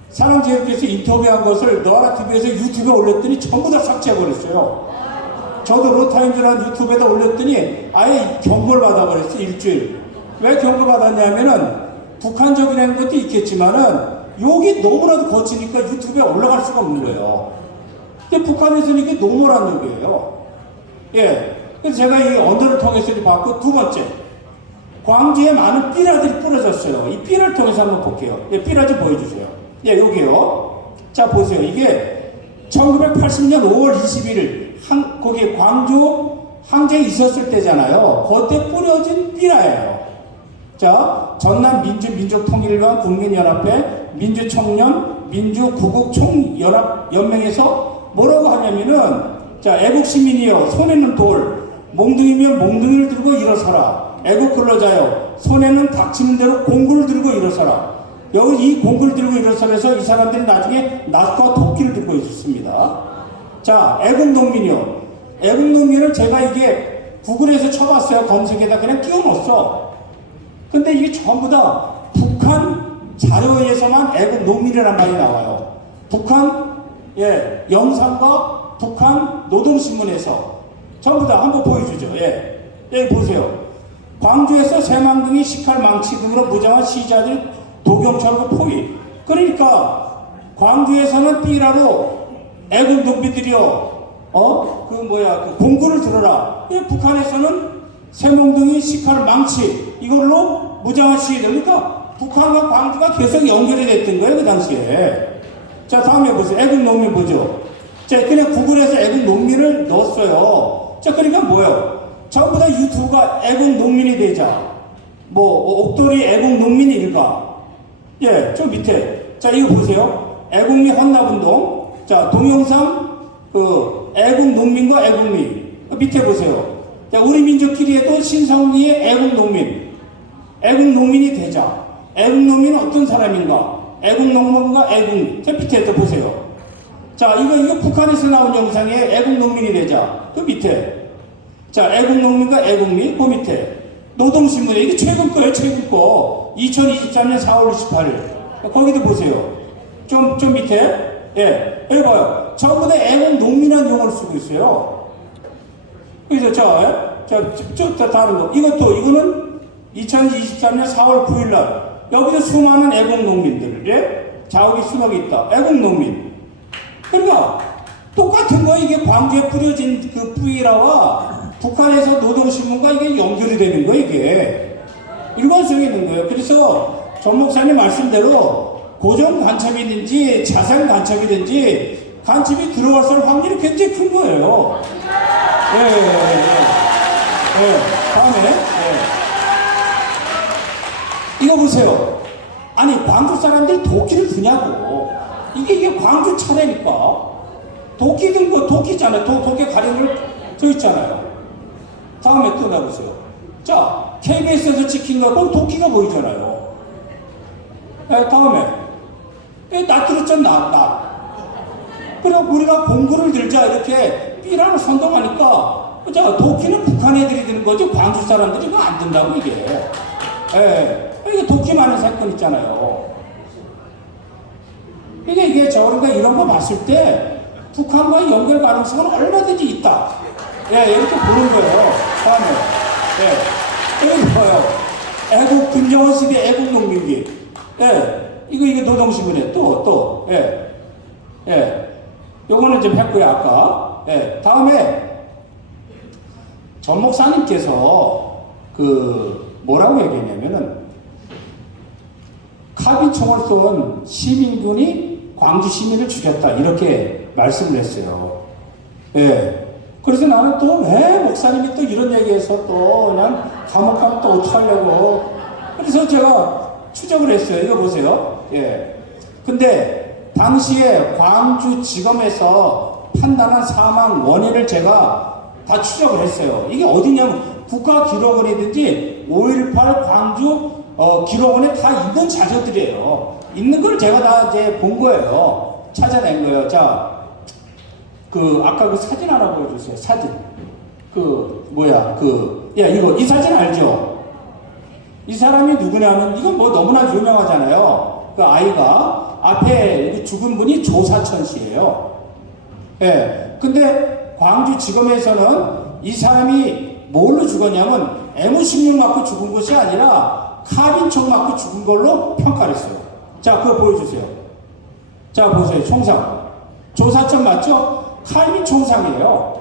사람제일께서 인터뷰한 것을 너아라 TV에서 유튜브에 올렸더니 전부 다 삭제해버렸어요. 저도 로타임즈라는 유튜브에다 올렸더니 아예 경고를 받아버렸어요. 일주일. 왜 경고 받았냐면은 북한적이라는 것도 있겠지만은 욕이 너무나도 거치니까 유튜브에 올라갈 수가 없는 거예요. 근데 북한에서는 이게 노멀한 욕이에요. 예. 그래서 제가 이 언어를 통해서 봤고, 두 번째. 광주에 많은 삐라들이 뿌려졌어요. 이 삐라를 통해서 한번 볼게요. 예, 삐라 좀 보여주세요. 예, 여기요. 자, 보세요. 이게 1980년 5월 21일, 거기 광주 항쟁이 있었을 때잖아요. 그때 뿌려진 삐라예요. 자, 전남 민족통일을 위한 국민연합회 민주청년 민주구국총연합연맹에서 뭐라고 하냐면은, 자, 애국시민이여 손에는 돌, 몽둥이면 몽둥이를 들고 일어서라. 애국근로자여 손에는 닥치는 대로 공구를 들고 일어서라. 여기 이 공구를 들고 일어서면서 이 사람들이 나중에 낫과 도끼를 들고 있었습니다. 자, 애국농민이요. 애국농민을 제가 이게 구글에서 쳐봤어요. 검색에다 그냥 끼워 넣었어. 근데 이게 전부 다 북한 자료에서만 애국농민이라는 말이 나와요. 북한 영상과 북한 노동신문에서 전부 다 한번 보여주죠. 예, 여기 보세요. 광주에서 새망둥이 식칼 망치 등으로 무장한 시자들 도경찰과 포위. 그러니까 광주에서는 삐라로 애국 농민들이요, 그 공구를 들어라. 북한에서는 새몽둥이 식칼 망치 이걸로 무장한 시위들. 그러니까 북한과 광주가 계속 연결이 됐던 거예요 그 당시에. 자, 다음에 보세요. 애국 농민 보죠. 자, 그냥 구글에서 애국 농민을 넣었어요. 자, 그러니까 뭐예요? 전부 다 유튜브가 애국 농민이 되자. 옥돌이 애국 농민이 일가. 예, 저 밑에. 자, 이거 보세요. 애국미 헌납운동. 자, 동영상, 애국 농민과 애국미. 밑에 보세요. 자, 우리 민족끼리에도 신성리의 애국 농민. 애국 농민이 되자. 애국 농민은 어떤 사람인가? 애국 농민과 애국미. 자, 밑에 또 보세요. 자, 이거 북한에서 나온 영상에 애국 농민이 되자. 그 밑에. 자, 애국농민과 애국미, 그 밑에. 노동신문에, 이게 최근 거예요, 최근 거. 2023년 4월 28일. 거기도 보세요. 좀 밑에. 예, 여기 봐요. 전부 다 애국농민이라는 용어를 쓰고 있어요. 그래서, 다른 거. 이거는 2023년 4월 9일 날. 여기도 수많은 애국농민들. 예? 자욱이 수박이 있다. 애국농민. 그러니까, 똑같은 거 이게 광주에 뿌려진 그 뿌이라와 북한에서 노동신문과 이게 연결이 되는 거예요, 이게. 일관성이 있는 거예요. 그래서 전 목사님 말씀대로 고정 간첩이든지 자산 간첩이든지 간첩이 들어갈 확률이 굉장히 큰 거예요. 다음에. 이거 보세요. 아니, 광주 사람들이 도끼를 드냐고. 이게 광주 차례니까. 도끼 든 거, 도끼잖아요. 도끼 가리는 저 있잖아요. 다음에 또 나보세요. 자, KBS에서 찍힌 거, 그럼 도끼가 보이잖아요. 다음에. 나 들었잖아, 나. 그럼 우리가 공구를 들자, 이렇게 삐라를 선동하니까, 자, 도끼는 북한 애들이 드는 거죠. 광주 사람들이 그거 안 든다고, 이게. 이게 도끼 많은 사건 있잖아요. 이게 그러니까 이런 거 봤을 때, 북한과의 연결 가능성은 얼마든지 있다. 이렇게 보는 거예요. 다음에. 여기 봐요. 애국 김정은 시대 애국 농민기. 이거 노동신문에 요거는 좀 했고요, 아까. 다음에 전 목사님께서 뭐라고 얘기했냐면은 카빈총을 쏜 시민군이 광주 시민을 죽였다. 이렇게 말씀을 했어요. 그래서 나는 또 왜 목사님이 또 이런 얘기해서 또 그냥 감옥 가면 또 어떡하려고. 그래서 제가 추적을 했어요. 이거 보세요. 근데 당시에 광주지검에서 판단한 사망 원인을 제가 다 추적을 했어요. 이게 어디냐면 국가기록원이든지 5.18 광주 기록원에 다 있는 자료들이에요. 있는 걸 제가 다 이제 본 거예요. 찾아낸 거예요. 자, 그 아까 그 사진 하나 보여주세요. 사진. 그 뭐야 야 이거 이 사진 알죠? 이 사람이 누구냐면 이건 뭐 너무나 유명하잖아요. 그 아이가 앞에 죽은 분이 조사천 씨예요. 예. 근데 광주지검에서는 이 사람이 뭘로 죽었냐면 M16 맞고 죽은 것이 아니라 카빈총 맞고 죽은 걸로 평가를 했어요. 자, 그거 보여주세요. 자, 보세요. 총상. 조사천 맞죠? 칼빈 총상이에요.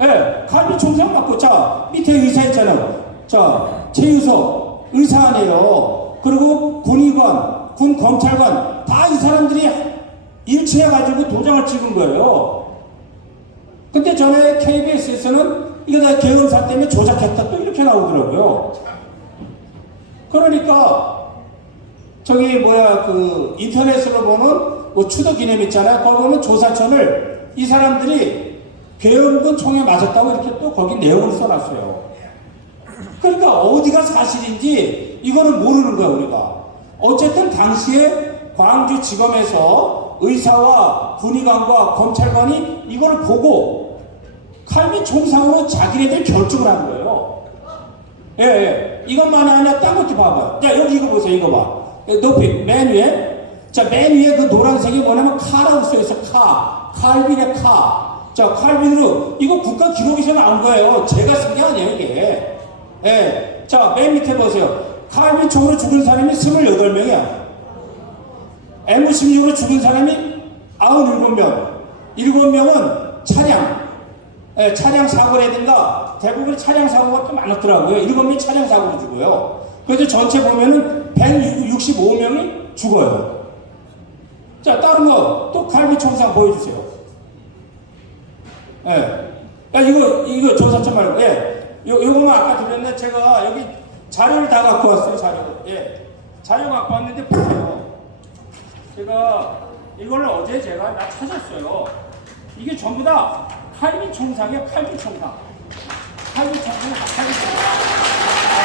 예, 칼빈 총상 맞고, 자, 밑에 의사 있잖아요. 자, 최유석 의사 아니에요. 그리고 군의관, 군 검찰관 다 이 사람들이 일치해가지고 도장을 찍은 거예요. 근데 전에 KBS에서는 이거 다 계엄사 때문에 조작했다 또 이렇게 나오더라고요. 그러니까 저기 뭐야 그 인터넷으로 보는 뭐 추도 기념 있잖아요. 거기 보면 조사천을 이 사람들이 계엄군 총에 맞았다고 이렇게 또 거기 내용을 써놨어요. 그러니까 어디가 사실인지 이거는 모르는 거야 우리가. 어쨌든 당시에 광주지검에서 의사와 군의관과 검찰관이 이걸 보고 칼빈 총상으로 자기네들 결정을 한 거예요. 예, 예. 이것만이 아니라 딴 것도 봐봐요. 자, 여기 이거 보세요. 이거 봐. 높이, 맨 위에. 자, 맨 위에 그 노란색이 뭐냐면 카라고 써있어. 칼빈의 카. 자, 칼빈으로. 이거 국가 기록에서 나온 거예요. 제가 쓴 게 아니에요, 이게. 예. 자, 맨 밑에 보세요. 칼빈 총으로 죽은 사람이 28명이야. M16으로 죽은 사람이 97명. 7명은 차량. 예, 차량 사고라든가 대부분 차량 사고가 또 많았더라고요. 7명이 차량 사고로 죽어요. 그래서 전체 보면은 165명이 죽어요. 자, 다른 거 또 칼빈 총상 보여주세요. 예. 야, 이거 조사천 말고, 예. 요거만 아까 드렸는데 제가 여기 자료를 다 갖고 왔어요, 자료. 예. 자료 갖고 왔는데 보세요. 제가 이걸 어제 제가 다 찾았어요. 이게 전부 다 칼빈 총상이에요. 칼빈 총상. 칼빈 총상. 칼빈 총상.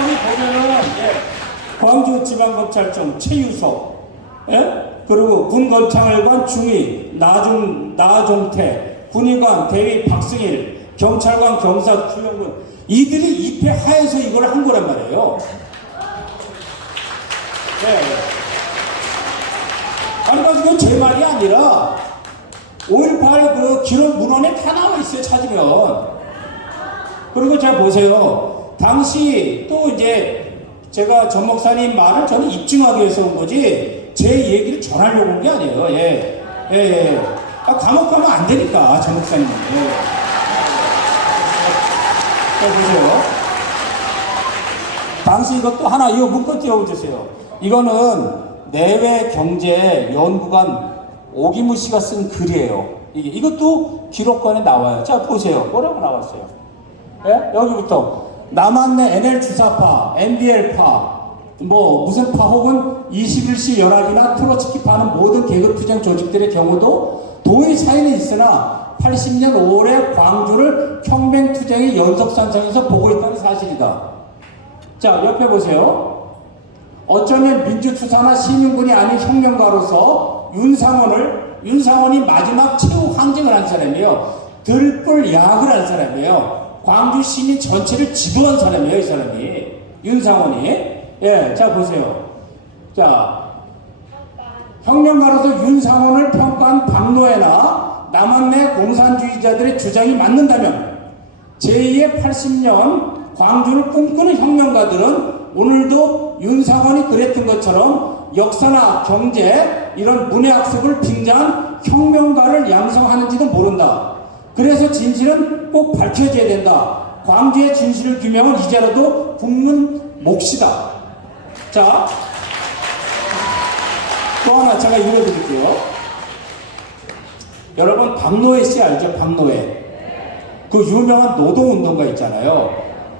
여기 보면은 예, 광주지방검찰청 최유석, 예? 그리고 군검찰관 중위 나종태, 군의관 대위 박승일, 경찰관 경사 주영군 이들이 입회 하에서 이걸 한 거란 말이에요. 네. 아니, 그건 제 말이 아니라 5.18 그 기록 문헌에 다 나와 있어요, 찾으면. 그리고 자, 보세요. 당시 또 이제 제가 전 목사님 말을 저는 입증하기 위해서 온 거지, 제 얘기를 전하려고 온 게 아니에요. 예. 예, 예. 아, 감옥 가면 안 되니까, 전 목사님. 예. 자, 보세요. 당시 이것도 하나, 이거 문건 띄워주세요. 이거는 내외경제연구관 오기무 씨가 쓴 글이에요. 이것도 기록관에 나와요. 자, 보세요. 뭐라고 나왔어요? 예? 여기부터. 남한내 NL 주사파, NBL파, 뭐, 무슨 파 혹은 21시 연합이나 트로츠키파는 모든 계급투쟁 조직들의 경우도 도의 차이는 있으나 80년 5월에 광주를 혁명투쟁의 연속산상에서 보고 있다는 사실이다. 자, 옆에 보세요. 어쩌면 민주투사나 시민군이 아닌 혁명가로서 윤상원이 마지막 최후 항쟁을 한 사람이에요. 들불 야학을 한 사람이에요. 광주 시민 전체를 지도한 사람이에요, 이 사람이. 윤상원이. 예, 자, 보세요. 자, 혁명가로서 윤상원을 평가한 박노해나 남한내 공산주의자들의 주장이 맞는다면 제2의 80년 광주를 꿈꾸는 혁명가들은 오늘도 윤상원이 그랬던 것처럼 역사나 경제 이런 문해학습을 빙자한 혁명가를 양성하는지도 모른다. 그래서 진실은 꼭 밝혀져야 된다. 광주의 진실을 규명은 이제라도 국문 몫이다. 자, 또 하나 제가 읽어드릴게요. 여러분 박노해 씨 알죠? 박노해. 그 유명한 노동운동가 있잖아요.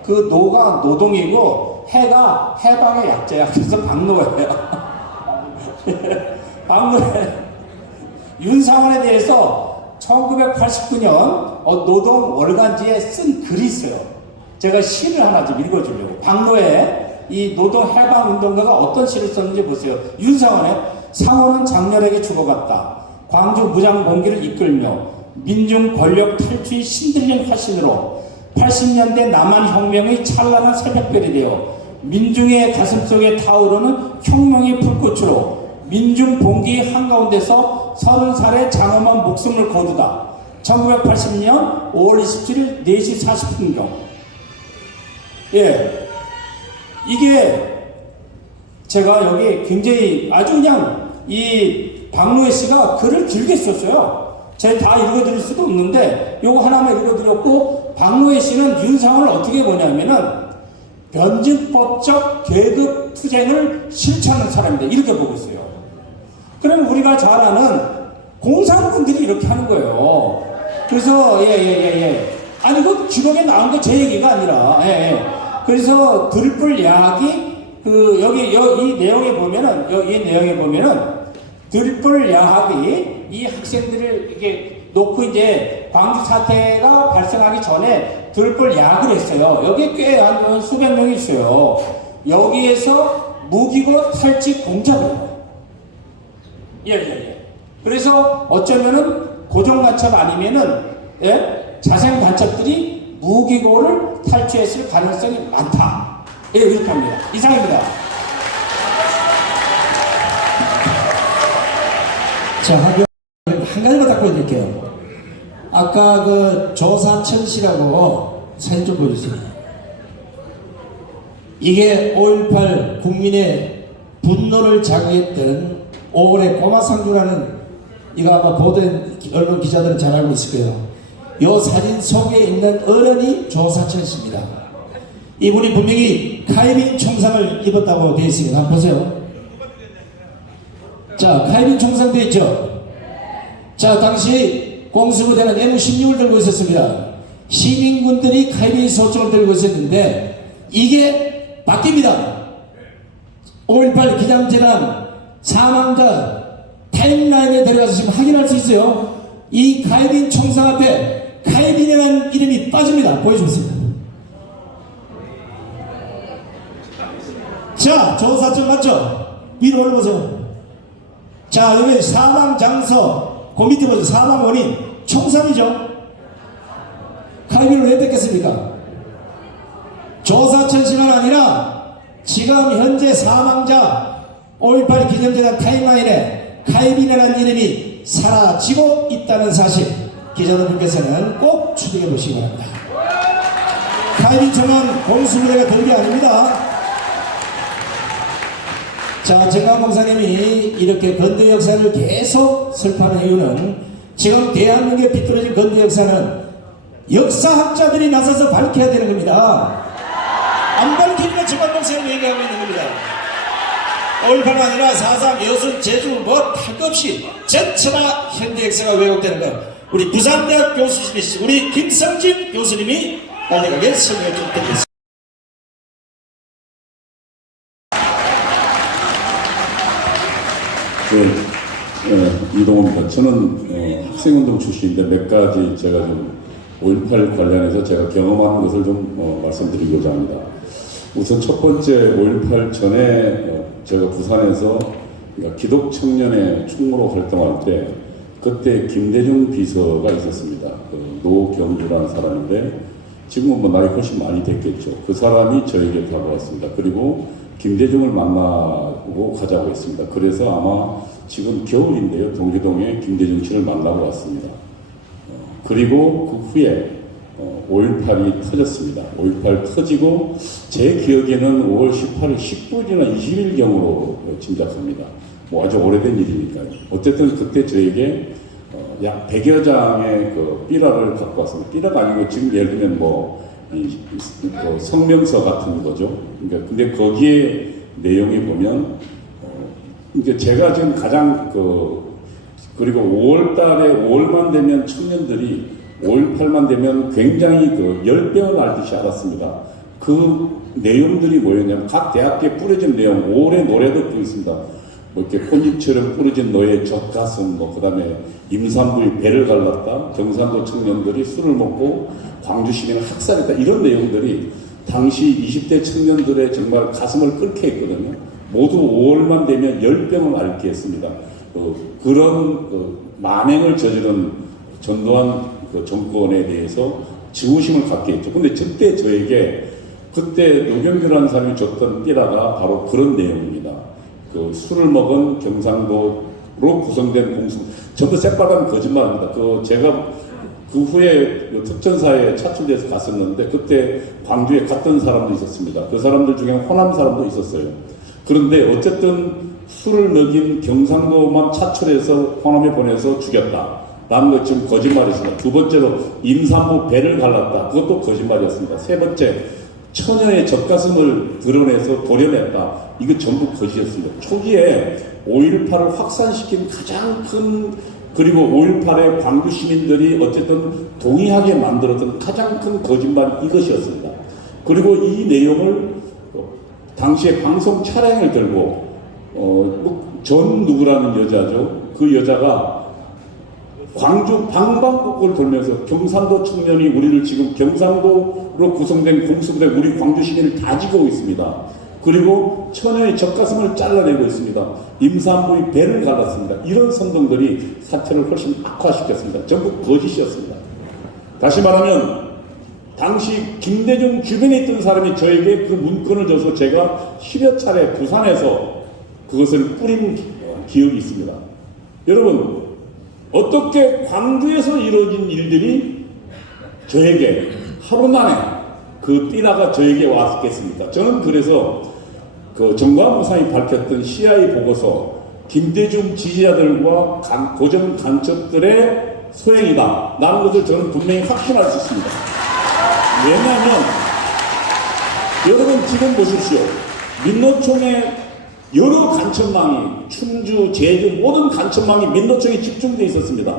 그 노가 노동이고 해가 해방의 약자야. 그래서 박노해예요. 박노해. 윤상원에 대해서 1989년 노동 월간지에 쓴 글이 있어요. 제가 시를 하나 좀 읽어주려고. 박노해 이 노동 해방 운동가가 어떤 시를 썼는지 보세요. 윤상원의 상호는 장렬하게 죽어갔다. 광주 무장 봉기를 이끌며 민중 권력 탈취의 신들린 화신으로 80년대 남한혁명의 찬란한 새벽별이 되어 민중의 가슴속에 타오르는 혁명의 불꽃으로 민중 봉기의 한가운데서 30살의 장엄한 목숨을 거두다. 1980년 5월 27일 4시 40분경. 예. 이게 제가 여기 굉장히 아주 그냥 이 박노해 씨가 글을 길게 썼어요. 제가 다 읽어드릴 수도 없는데 요거 하나만 읽어드렸고, 박노해 씨는 윤상을 어떻게 보냐면은 변증법적 계급 투쟁을 실천하는 사람입니다. 이렇게 보고 있어요. 그러면 우리가 잘 아는 공산군들이 이렇게 하는 거예요. 그래서 아니 그 기록에 나온 게 제 얘기가 아니라 그래서 들불 야학이 그 여기 이 내용에 보면은 들불 야학이 이 학생들을 이게 놓고 이제 광주 사태가 발생하기 전에 들불 야학을 했어요. 여기 꽤 한 수백 명이 있어요. 여기에서 무기고 탈취 공작을 해요. 그래서 어쩌면은 고정 간첩 아니면은 자생 간첩들이 무기고를 탈취했을 가능성이 많다. 이렇게 합니다. 이상입니다. 자, 한 가지만 딱 보여드릴게요. 아까 그 조사천 씨라고 사진 좀 보여주세요. 이게 5.18 국민의 분노를 자극했던 5월의 꼬마상주라는, 이거 아마 보던 언론 기자들은 잘 알고 있을 거예요. 이 사진 속에 있는 어른이 조사천 씨입니다. 이분이 분명히 카이빈 총상을 입었다고 되어 있습니다. 한번 보세요. 자, 카이빈 총상 되어 있죠? 자, 당시 공수부대는 M16을 들고 있었습니다. 시민군들이 카이빈 소총을 들고 있었는데 이게 바뀝니다. 5.18 기념재단 사망자 타임라인에 들어가서 지금 확인할 수 있어요. 이 카이빈 총상 앞에 카이빈이라는 이름이 빠집니다. 보여주세요. 자, 조사점 맞죠? 위로 올려보세요. 자, 여기 사망 장소, 그 밑에 보세요. 사망 원인, 총상이죠? 카이빈을 왜 뺏겼습니까? 조사천 씨만 아니라 지금 현재 사망자 5.18 기념재단 타임라인에 카이빈이라는 이름이 사라지고 있다는 사실, 기자분들께서는 꼭 추적해 보시기 바랍니다. 카이빈 총은 공수부대가 된 게 아닙니다. 자, 정강 목사님이 이렇게 건대 역사를 계속 설파하는 이유는, 지금 대한민국에 비뚤어진 건대 역사는 역사학자들이 나서서 밝혀야 되는 겁니다. 안 밝히니까 정강 목사님 얘기하고 있는 겁니다. 5.18이 아니라 4.3, 여순, 제주 뭐 할 것 없이 전체가 현대 역사가 왜곡되는 것, 우리 부산대학 교수님이시죠, 우리 김성진 교수님이 나중에 설명해 줄 텐데. 이동호입니다. 저는 학생운동 출신인데 몇 가지 제가 좀 5.18 관련해서 제가 경험하는 것을 좀 말씀드리고자 합니다. 우선 첫 번째 5.18 전에 제가 부산에서 기독 청년회 충무로 활동할 때 그때 김대중 비서가 있었습니다. 노경주라는 사람인데 지금은 뭐 나이 훨씬 많이 됐겠죠. 그 사람이 저에게 다가왔습니다. 그리고 김대중을 만나고 가자고 했습니다. 그래서 아마 지금 겨울인데요, 동기동에 김대중 씨를 만나고 왔습니다. 그리고 그 후에 5.18이 터졌습니다. 5.18 터지고 제 기억에는 5월 18일, 19일이나 20일경으로 짐작합니다. 뭐 아주 오래된 일이니까요. 어쨌든 그때 저에게 약 100여 장의 그 삐라를 갖고 왔습니다. 삐라가 아니고 지금 예를 들면 그 성명서 같은 거죠. 그러니까 근데 거기에 내용에 보면 이제 제가 지금 가장 그리고 5월달에 5월만 되면 청년들이 5.18만 되면 굉장히 10배어 날듯이 알았습니다. 그 내용들이 뭐였냐면 각 대학교에 뿌려진 내용, 5월의 노래도 뿌렸습니다. 뭐 이렇게 꽃잎처럼 뿌려진 너의 젖가슴, 그 다음에 임산부의 배를 갈랐다, 경상도 청년들이 술을 먹고 광주 시민을 학살했다, 이런 내용들이 당시 20대 청년들의 정말 가슴을 끓게 했거든요. 모두 5월만 되면 열병을 앓게 했습니다. 그런 만행을 저지른 전두환 정권에 대해서 증오심을 갖게 했죠. 근데 그때 저에게 그때 노경규라는 사람이 줬던 삐라가 바로 그런 내용입니다. 술을 먹은 경상도로 구성된 공수, 전부 새빨간 거짓말입니다. 제가 그 후에 특전사에 차출돼서 갔었는데 그때 광주에 갔던 사람도 있었습니다. 그 사람들 중에 호남 사람도 있었어요. 그런데 어쨌든 술을 먹인 경상도만 차출해서 호남에 보내서 죽였다 라는 것 지금 거짓말이었습니다. 두 번째로 임산부 배를 갈랐다. 그것도 거짓말이었습니다. 세 번째, 처녀의 젖가슴을 드러내서 도려냈다. 이거 전부 거짓이었습니다. 초기에 5.18을 확산시킨 가장 큰, 그리고 5.18에 광주 시민들이 어쨌든 동의하게 만들었던 가장 큰 거짓말이 이것이었습니다. 그리고 이 내용을 당시에 방송 차량을 들고 전 누구라는 여자죠. 그 여자가 광주 방방곡곡을 돌면서 경상도 청년이 우리를 지금 경상도로 구성된 공수부대 우리 광주 시민을 다 지고 있습니다. 그리고 처녀의 젖가슴을 잘라내고 있습니다. 임산부의 배를 갈랐습니다. 이런 선동들이 사태를 훨씬 악화시켰습니다. 전부 거짓이었습니다. 다시 말하면 당시 김대중 주변에 있던 사람이 저에게 그 문건을 줘서 제가 10여 차례 부산에서 그것을 뿌린 기억이 있습니다. 여러분, 어떻게 광주에서 이루어진 일들이 저에게 하루 만에 그 띠라가 저에게 왔겠습니까? 저는 그래서 그 정광훈 목사님이 밝혔던 CIA 보고서 김대중 지지자들과 고정 간첩들의 소행이다 라는 것을 저는 분명히 확신할 수 있습니다. 왜냐하면 여러분 지금 보십시오. 민노총의 여러 간첩망이 충주, 제주 모든 간첩망이 민노총에 집중되어 있었습니다.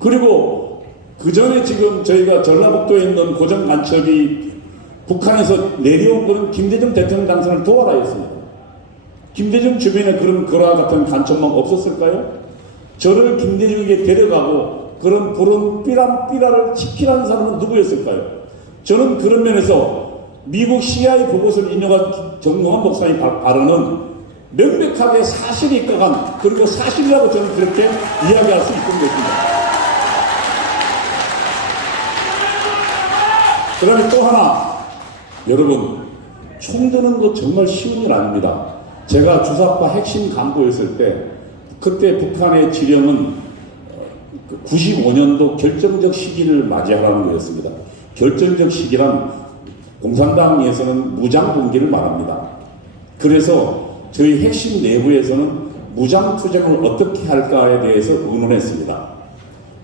그리고 그 전에 지금 저희가 전라북도에 있는 고정 간첩이 북한에서 내려온 것은 김대중 대통령 당선을 도와라였습니다. 김대중 주변에 그런 거라 같은 간첩망 없었을까요? 저를 김대중에게 데려가고 그런 부른 삐라를 지키라는 사람은 누구였을까요? 저는 그런 면에서 미국 CIA 보고서를 인용한 정광훈 목사의 발언은 명백하게 사실이 있거간 그리고 사실이라고 저는 그렇게 이야기할 수 있던 것입니다. 그 다음에 또 하나, 여러분, 총 드는 거 정말 쉬운 일 아닙니다. 제가 주사파 핵심 간부였을 때 그때 북한의 지령은 95년도 결정적 시기를 맞이하라는 거였습니다. 결정적 시기란 공산당에서는 무장 봉기를 말합니다. 그래서 저희 핵심 내부에서는 무장 투쟁을 어떻게 할까에 대해서 의논했습니다.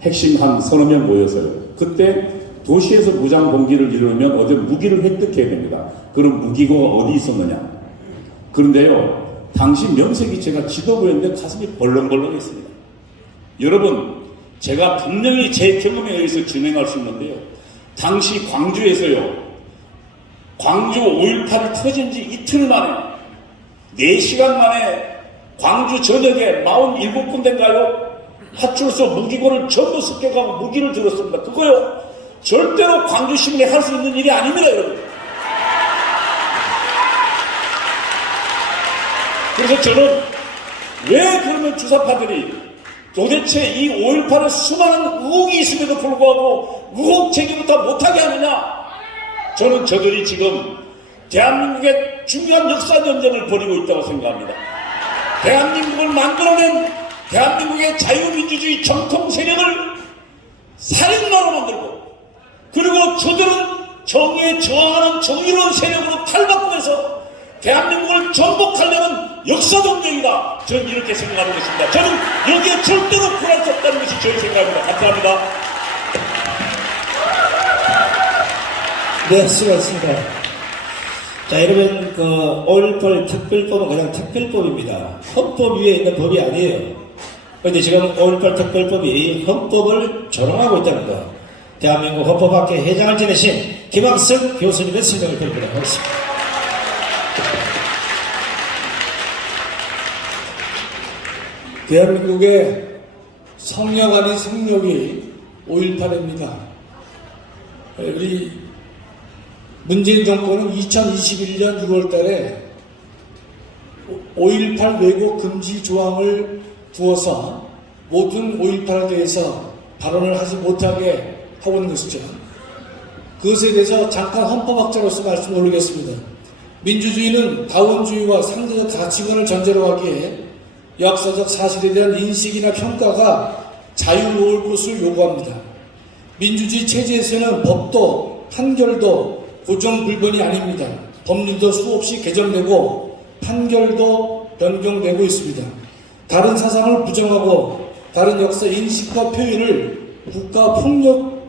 핵심 한 서너 명 모여서요. 그때 도시에서 무장 봉기를 이루려면 어떤 무기를 획득해야 됩니다. 그런 무기고가 어디 있었느냐. 그런데요, 당시 명색이 제가 지도부였는데 가슴이 벌렁벌렁했습니다. 여러분, 제가 분명히 제 경험에 의해서 진행할 수 있는데요. 당시 광주에서요, 광주 5.18이 터진 지 이틀 만에 4시간 만에 광주 전역에 47군데인가요? 파출소 무기고를 전부 습격하고 무기를 들었습니다. 그거요, 절대로 광주 시민이 할 수 있는 일이 아닙니다, 여러분. 그래서 저는 왜 그러면 주사파들이 도대체 이 5.18에 수많은 의혹이 있음에도 불구하고 의혹 제기부터 못하게 하느냐? 저는 저들이 지금 대한민국의 중요한 역사 전쟁을 벌이고 있다고 생각합니다. 대한민국을 만들어낸 대한민국의 자유민주주의 정통 세력을 살인마로 만들고, 그리고 저들은 정의에 저항하는 정의로운 세력으로 탈바꿈해서 대한민국을 정복하려는 역사 전쟁이다. 저는 이렇게 생각하고 있습니다. 저는 여기에 절대로 굴할 수 없다는 것이 저의 생각입니다. 감사합니다. 네, 수고하셨습니다. 자, 여러분, 5.18 특별법은 그냥 특별법입니다. 헌법 위에 있는 법이 아니에요. 그런데 지금 5.18 특별법이 헌법을 조롱하고 있다는 거. 대한민국 헌법학회 회장을 지내신 김학석 교수님의 설명을 드리도록 하겠습니다. 대한민국의 성령 아닌 성욕이 5.18입니다. 우리 문재인 정권은 2021년 6월 달에 5.18 왜곡 금지 조항을 두어서 모든 5.18에 대해서 발언을 하지 못하게 하고 있는 것이죠. 그것에 대해서 잠깐 헌법학자로서 말씀을 올리겠습니다. 민주주의는 다원주의와 상대적 가치관을 전제로 하기에 역사적 사실에 대한 인식이나 평가가 자유로울 것을 요구합니다. 민주주의 체제에서는 법도 판결도 고정 불변이 아닙니다. 법률도 수없이 개정되고 판결도 변경되고 있습니다. 다른 사상을 부정하고 다른 역사 인식과 표현을 국가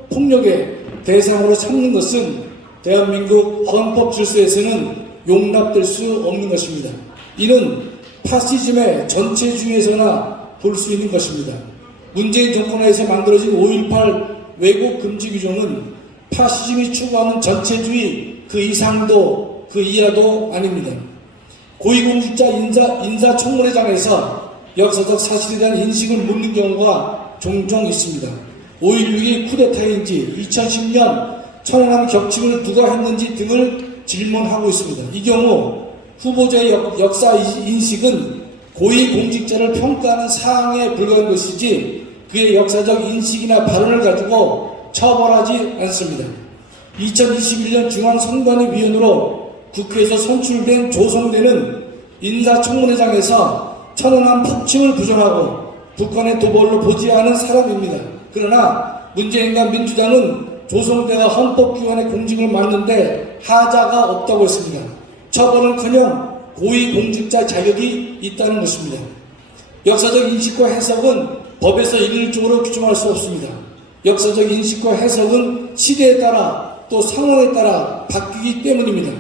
폭력의 대상으로 삼는 것은 대한민국 헌법 질서에서는 용납될 수 없는 것입니다. 이는 파시즘의 전체주의에서나 볼 수 있는 것입니다. 문재인 정권하에서 만들어진 5.18 왜곡 금지 규정은 파시즘이 추구하는 전체주의 그 이상도 그 이하도 아닙니다. 고위공직자 인사청문회장에서 역사적 사실에 대한 인식을 묻는 경우가 종종 있습니다. 5.16이 쿠데타인지 2010년 천안함 격침을 누가 했는지 등을 질문하고 있습니다. 이 경우 후보자의 역사 인식은 고위공직자를 평가하는 사항에 불과한 것이지 그의 역사적 인식이나 발언을 가지고 처벌하지 않습니다. 2021년 중앙선관위위원으로 국회에서 선출된 조성대는 인사청문회장에서 천안함 폭침을 부정하고 북한의 도발로 보지 않은 사람입니다. 그러나 문재인과 민주당은 조성대가 헌법기관의 공직을 맡는데 하자가 없다고 했습니다. 처벌은커녕 고위공직자 자격이 있다는 것입니다. 역사적 인식과 해석은 법에서 일률적으로 규정할 수 없습니다. 역사적 인식과 해석은 시대에 따라 또 상황에 따라 바뀌기 때문입니다.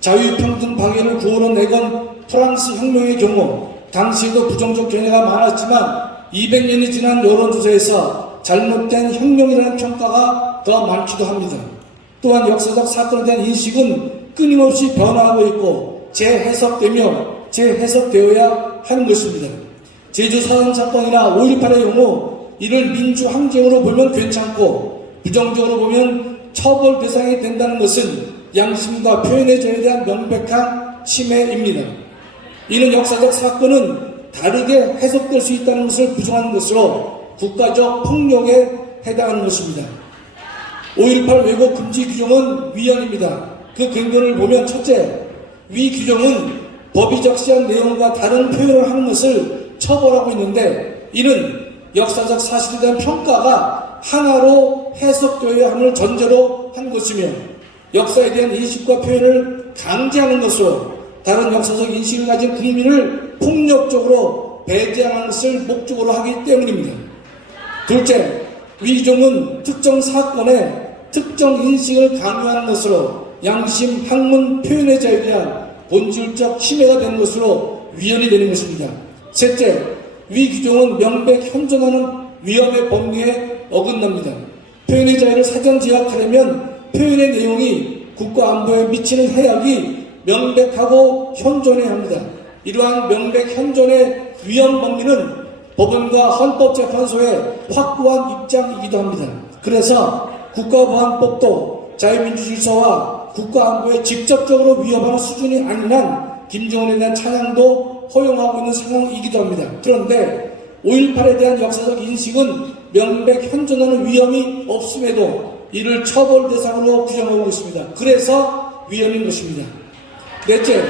자유평등 방해를 구호로내건 프랑스 혁명의 경우 당시에도 부정적 견해가 많았지만 200년이 지난 여론조사에서 잘못된 혁명이라는 평가가 더 많기도 합니다. 또한 역사적 사건에 대한 인식은 끊임없이 변화하고 있고 재해석되어야 하는 것입니다. 제주 사상 사건이나 5.18의 경우 이를 민주항쟁으로 보면 괜찮고 부정적으로 보면 처벌 대상이 된다는 것은 양심과 표현의 자유에 대한 명백한 침해입니다. 이는 역사적 사건은 다르게 해석될 수 있다는 것을 부정하는 것으로 국가적 폭력에 해당하는 것입니다. 5.18 왜곡 금지 규정은 위헌입니다. 그 근거를 보면 첫째, 위 규정은 법이 적시한 내용과 다른 표현을 하는 것을 처벌하고 있는데 이는 역사적 사실에 대한 평가가 하나로 해석되어야 함을 전제로 한 것이며 역사에 대한 인식과 표현을 강제하는 것으로 다른 역사적 인식을 가진 국민을 폭력적으로 배제하는 것을 목적으로 하기 때문입니다. 둘째, 위 규정은 특정 사건에 특정 인식을 강요하는 것으로 양심, 학문, 표현의 자유에 대한 본질적 침해가 되는 것으로 위헌이 되는 것입니다. 셋째, 위 규정은 명백 현존하는 위헌의 법리에 어긋납니다. 표현의 자유를 사전 제약하려면 표현의 내용이 국가 안보에 미치는 해악이 명백하고 현존해야 합니다. 이러한 명백 현존의 위헌 법리는 법원과 헌법재판소의 확고한 입장이기도 합니다. 그래서 국가보안법도 자유민주주의사와 국가안보에 직접적으로 위협하는 수준이 아닌 한 김정은에 대한 찬양도 허용하고 있는 상황이기도 합니다. 그런데 5.18에 대한 역사적 인식은 명백 현존하는 위험이 없음에도 이를 처벌 대상으로 규정하고 있습니다. 그래서 위헌인 것입니다. 넷째,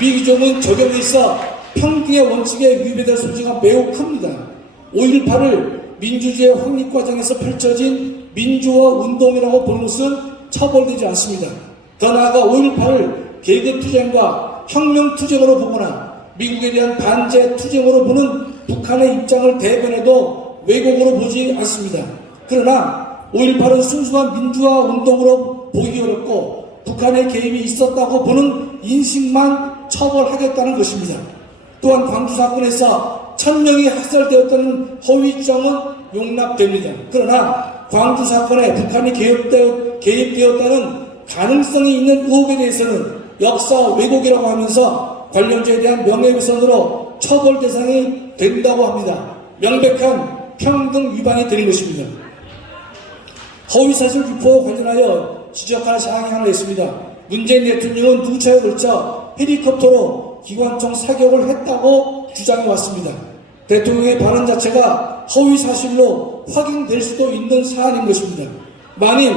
위 규정은 적용에 있어 평등의 원칙에 위배될 소지가 매우 큽니다. 5.18을 민주주의 확립 과정에서 펼쳐진 민주화 운동이라고 보는 것은 처벌되지 않습니다. 더 나아가 5.18을 계급투쟁과 혁명투쟁으로 보거나 미국에 대한 반제투쟁으로 보는 북한의 입장을 대변해도 왜곡으로 보지 않습니다. 그러나 5.18은 순수한 민주화 운동으로 보기 어렵고 북한의 개입이 있었다고 보는 인식만 처벌하겠다는 것입니다. 또한 광주 사건에서 1000명이 학살되었다는 허위 주장은 용납됩니다. 그러나 광주 사건에 북한이 개입되었다는 가능성이 있는 의혹에 대해서는 역사 왜곡이라고 하면서 관련자에 대한 명예훼손으로 처벌 대상이 된다고 합니다. 명백한 평등 위반이 되는 것입니다. 허위사실 유포와 관련하여 지적할 사항이 하나 있습니다. 문재인 대통령은 두 차례 걸쳐 헬리콥터로 기관총 사격을 했다고 주장해 왔습니다. 대통령의 발언 자체가 허위 사실로 확인될 수도 있는 사안인 것입니다. 만일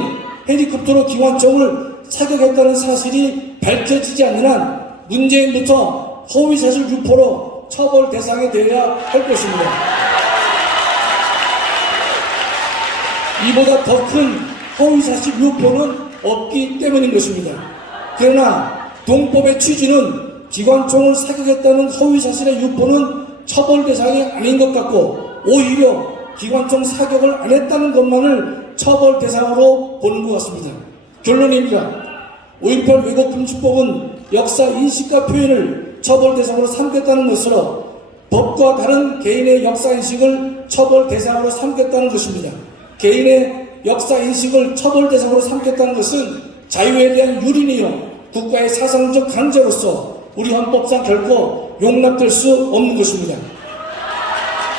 헬리콥터로 기관총을 사격했다는 사실이 밝혀지지 않는 한 문재인부터 허위 사실 유포로 처벌 대상이 되어야 할 것입니다. 이보다 더 큰 허위 사실 유포는 없기 때문인 것입니다. 그러나 동법의 취지는 기관총을 사격했다는 허위 사실의 유포는 처벌 대상이 아닌 것 같고 오히려 기관총 사격을 안 했다는 것만을 처벌 대상으로 보는 것 같습니다. 결론입니다. 5.18 왜곡금지법은 역사 인식과 표현을 처벌 대상으로 삼겠다는 것으로 법과 다른 개인의 역사 인식을 처벌 대상으로 삼겠다는 것입니다. 개인의 역사 인식을 처벌 대상으로 삼겠다는 것은 자유에 대한 유린이요 국가의 사상적 강제로서 우리 헌법상 결코 용납될 수 없는 것입니다.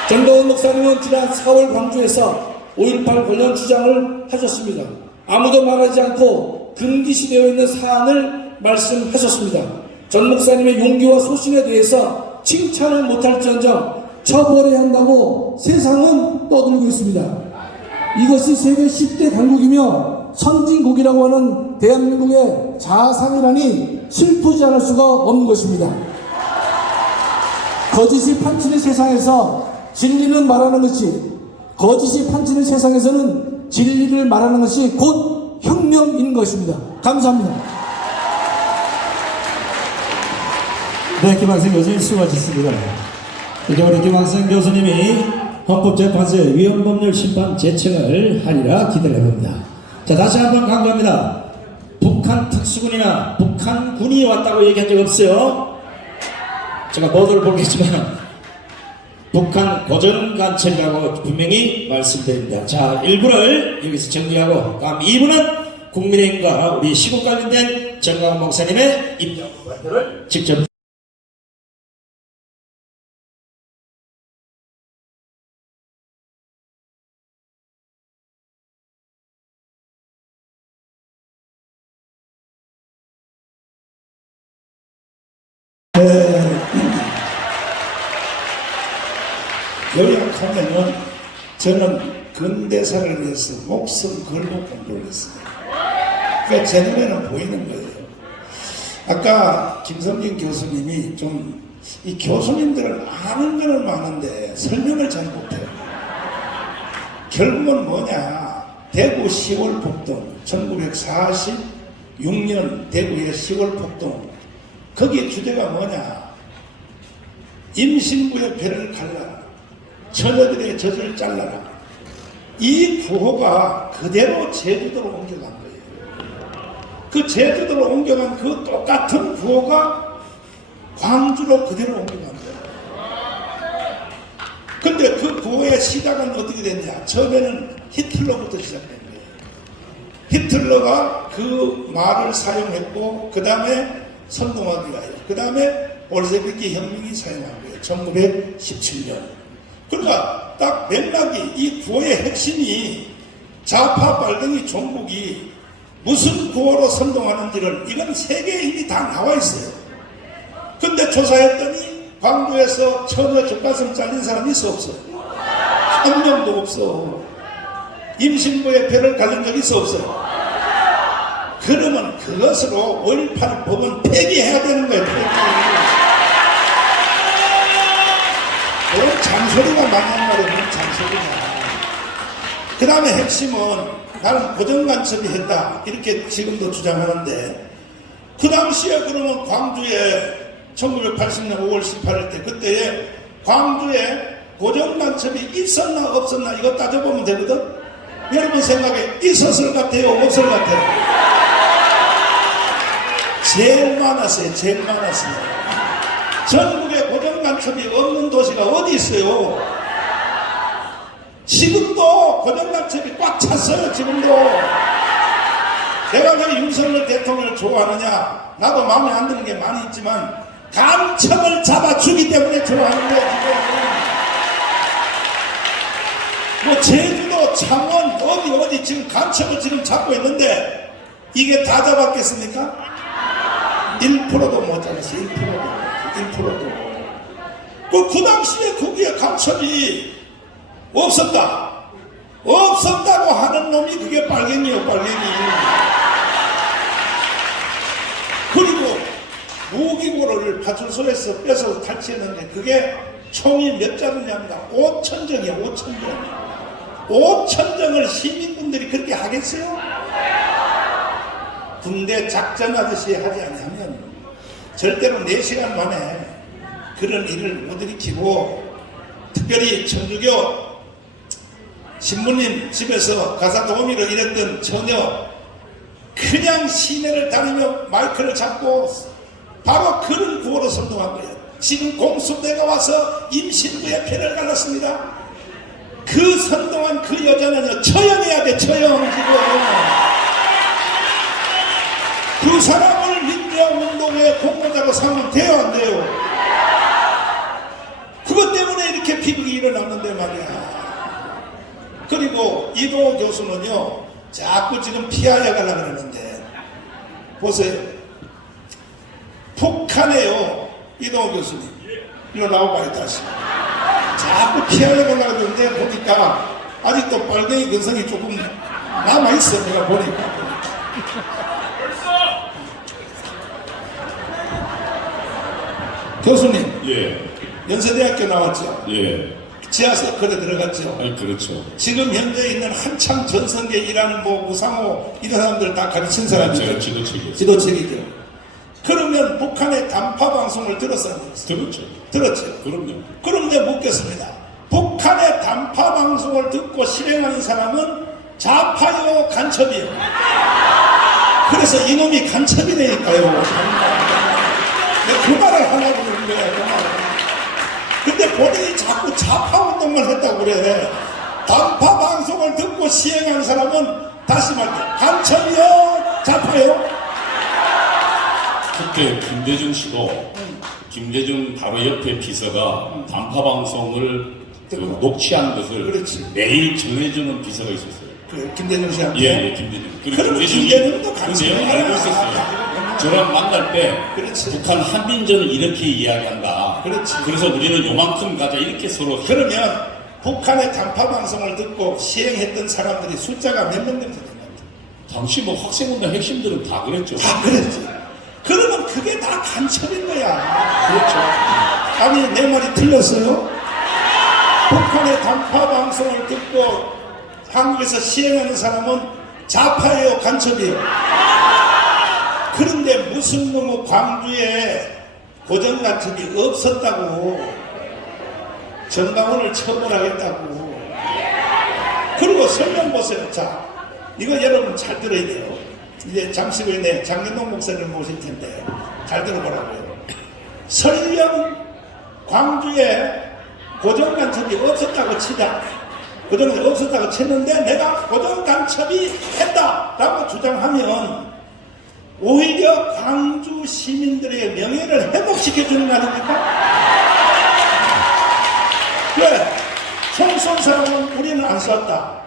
전동원 목사님은 지난 4월 광주에서 5.18 관련 주장을 하셨습니다. 아무도 말하지 않고 금기시되어 있는 사안을 말씀하셨습니다. 전 목사님의 용기와 소신에 대해서 칭찬을 못할지언정 처벌해야 한다고 세상은 떠들고 있습니다. 이것이 세계 10대 강국이며 선진국이라고 하는 대한민국의 자산이라니 슬프지 않을 수가 없는 것입니다. 거짓이 판치는 세상에서 진리는 말하는 것이, 거짓이 판치는 세상에서는 진리를 말하는 것이 곧 혁명인 것입니다. 감사합니다. 네, 김학생 교수님 수고하셨습니다. 이제 우리 김학생 교수님이 헌법재판소의 위헌법률 심판 제청을 하리라 기대를 해봅니다. 자, 다시 한번 강조합니다. 북한 특수군이나 북한군이 왔다고 얘기한 적 없어요. 제가 보도를 보겠지만 북한 고정간첩이라고 분명히 말씀드립니다. 자, 1부를 여기서 정리하고 다음 2부는 국민의힘과 우리 시국 관련된 정광훈 목사님의 입장 발표를 직접 요약하면은 저는 근대사를 위해서 목숨 걸고 공부를 했어요. 그러니까 제 눈에는 보이는 거예요. 아까 김성진 교수님이 좀 이 교수님들은 아는 거는 많은데 설명을 잘 못해요. 결국은 뭐냐, 대구 10월 폭동, 1946년 대구의 10월 폭동, 거기에 주제가 뭐냐, 임신부의 배를 갈라라, 처녀들의 젖을 잘라라. 이 구호가 그대로 제주도로 옮겨간 거예요. 그 제주도로 옮겨간 그 똑같은 구호가 광주로 그대로 옮겨간 거예요. 근데 그 구호의 시작은 어떻게 됐냐, 처음에는 히틀러부터 시작된 거예요. 히틀러가 그 말을 사용했고, 그 다음에 선동하기가 해요. 그 다음에 볼셰비키 혁명이 사용한 거예요. 1917년. 그러니까 딱 맥락이, 이 구호의 핵심이 좌파 빨갱이 종북이 무슨 구호로 선동하는지를 이건 세계에 이미 다 나와 있어요. 근데 조사했더니 광주에서 처녀 젖가슴 잘린 사람이 있어 없어요? 한 명도 없어. 임신부의 배를 갈린 적이 있어 없어요? 그러면 그것으로 5.18 법은 폐기해야 되는 거예요. 폐기. 그건 잔소리가 맞는 말이에요. 잔소리가. 그 다음에 핵심은 나는 고정간첩이 했다, 이렇게 지금도 주장하는데, 그 당시에 그러면 광주에 1980년 5월 18일 때, 그때에 광주에 고정간첩이 있었나 없었나 이거 따져보면 되거든. 여러분 생각에 있었을 것 같아요, 없을 것 같아요? 제일 많았어요. 제일 많았어요. 전국에 고정간첩이 없는 도시가 어디 있어요? 지금도 고정간첩이 꽉 찼어요. 지금도. 내가 왜 윤석열 대통령을 좋아하느냐, 나도 마음에 안 드는 게 많이 있지만 간첩을 잡아주기 때문에 좋아하는 거예요. 지금 뭐 제주도, 창원, 어디 지금 간첩을 지금 잡고 있는데 이게 다 잡았겠습니까? 1%도 못 잡았어요. 1%도. 그 당시에 거기에 간첩이 없었다고 하는 놈이 그게 빨갱이요, 빨갱이. 그리고 무기고를 파출소에서 뺏어서 탈취했는데 그게 총이 몇 자루냐입니다. 5,000정이에요, 5,000정. 5,000정을 시민분들이 그렇게 하겠어요? 군대 작전하듯이 하지 않으면 절대로 4시간 만에 그런 일을 못 일으키고, 특별히 천주교 신부님 집에서 가사 도우미로 일했던 처녀, 그냥 시내를 다니며 마이크를 잡고 바로 그런 구호로 선동한 거예요. 지금 공수대가 와서 임신부의 패를 갈랐습니다. 그 선동한 그 여자는요, 처형해야 돼, 처형. 지금 그 사람을 민주화운동의 공모자로 삼으면 돼요, 안 돼요? 그것 때문에 이렇게 비극이 일어났는데 말이야. 그리고 이도 교수는요, 자꾸 지금 피하려 가려고 그러는데, 보세요. 북한에요, 이도 교수님. 이리 나와봐요, 다시. 자꾸 피하려 가려고 그러는데, 보니까 아직도 빨갱이 근성이 조금 남아있어, 내가 보니까. 교수님. 예. 연세대학교 나왔죠? 예. 지하서클에 들어갔죠? 아니, 그렇죠. 지금 현재 있는 한창 전성계 일하는 무상호 이런 사람들 다 가르친 사람이죠. 제가 지도책이었어요. 지도책이죠. 그러면 북한의 단파 방송을 들었어요? 들었죠. 들었죠. 그럼요. 그런데 묻겠습니다. 북한의 단파 방송을 듣고 실행하는 사람은 좌파요, 간첩이요? 그래서 이놈이 간첩이라니까요. 그 말을 하려고 그러는 거예요. 근데 본인이 자꾸 좌파 운동만 했다고 그래. 단파 방송을 듣고 시행하는 사람은 다시 말해, 간첩이요, 좌파요? 그때 김대중 씨도 김대중 바로 옆에 비서가 단파 방송을 녹취한 것을 그렇지. 매일 전해주는 비서가 있었어요. 그 김대중 씨한테. 예, 김대중. 그럼 김대중도 같이 내용 알고 있었어요. 저랑 만날 때 그렇지. 북한 한민전을 이렇게 이야기한다. 그렇지. 그래서 우리는 요만큼 가자 이렇게 서로. 그러면 북한의 단파 방송을 듣고 시행했던 사람들이 숫자가 몇 명 정도 됩니까? 당시 뭐 학생운동 핵심들은 다 그랬죠. 다 그랬지. 그러면 그게 다 간첩인 거야. 그렇죠. 아니, 내 말이 틀렸어요? 북한의 단파 방송을 듣고 한국에서 시행하는 사람은 좌파예요, 간첩이에요? 그런데 무슨 놈의 광주에 고정간첩이 없었다고 정강훈을 처벌하겠다고. 그리고 설명 보세요. 자, 이거 여러분 잘 들어야 돼요. 이제 잠시 후에 내 장gen동 목사님 모실 텐데 잘 들어보라고요. 설령 광주에 고정간첩이 없었다고 치자. 고정간첩이 없었다고 쳤는데 내가 고정간첩이 했다라고 주장하면 오히려 광주 시민들의 명예를 회복시켜주는 거 아닙니까? 왜? 총 쏜 사람은 우리는 안 쐈다.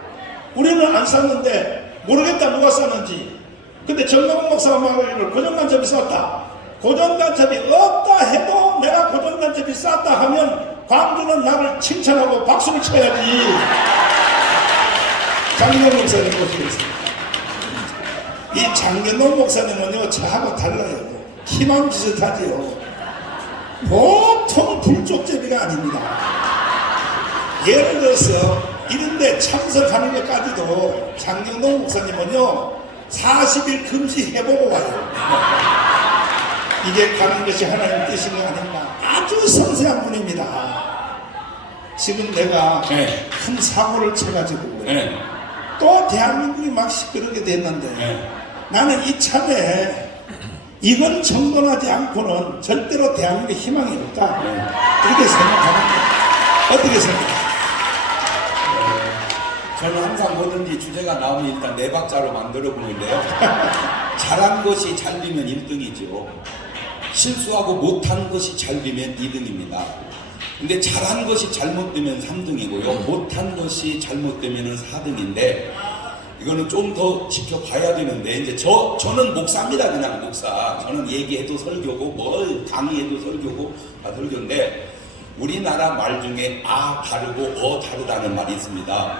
우리는 안 쐈는데 모르겠다 누가 쐈는지. 근데 정강훈 목사가 말하기를 고정간첩이 쐈다. 고정간첩이 없다 해도 내가 고정간첩이 쐈다 하면 광주는 나를 칭찬하고 박수를 쳐야지. 장gen동 목사님 모시겠습니다. 이 장gen동 목사님은요, 저하고 달라요. 키만 비슷하지요. 보통 불족제비가 아닙니다. 예를 들어서 이런데 참석하는 것까지도 장gen동 목사님은요 40일 금지해보고 와요. 이게 가는 것이 하나님 뜻인 거 아닌가. 아주 섬세한 분입니다. 지금 내가 네. 큰 사고를 쳐가지고 네. 또 대한민국이 막 시끄럽게 됐는데 네. 나는 이참에 이건 정돈하지 않고는 절대로 대한민국에 희망이 없다. 그렇게 생각합니다. 어떻게 생각해요? 저는 항상 뭐든지 주제가 나오면 일단 네 박자로 만들어 보는데요. 잘한 것이 잘 되면 1등이죠. 실수하고 못한 것이 잘 되면 2등입니다. 근데 잘한 것이 잘못되면 3등이고요. 못한 것이 잘못되면 4등인데 이거는 좀 더 지켜봐야 되는데, 이제 저는 목사입니다. 그냥 목사. 저는 얘기해도 설교고, 뭐, 강의해도 설교고, 다 설교인데, 우리나라 말 중에 다르고 다르다는 말이 있습니다.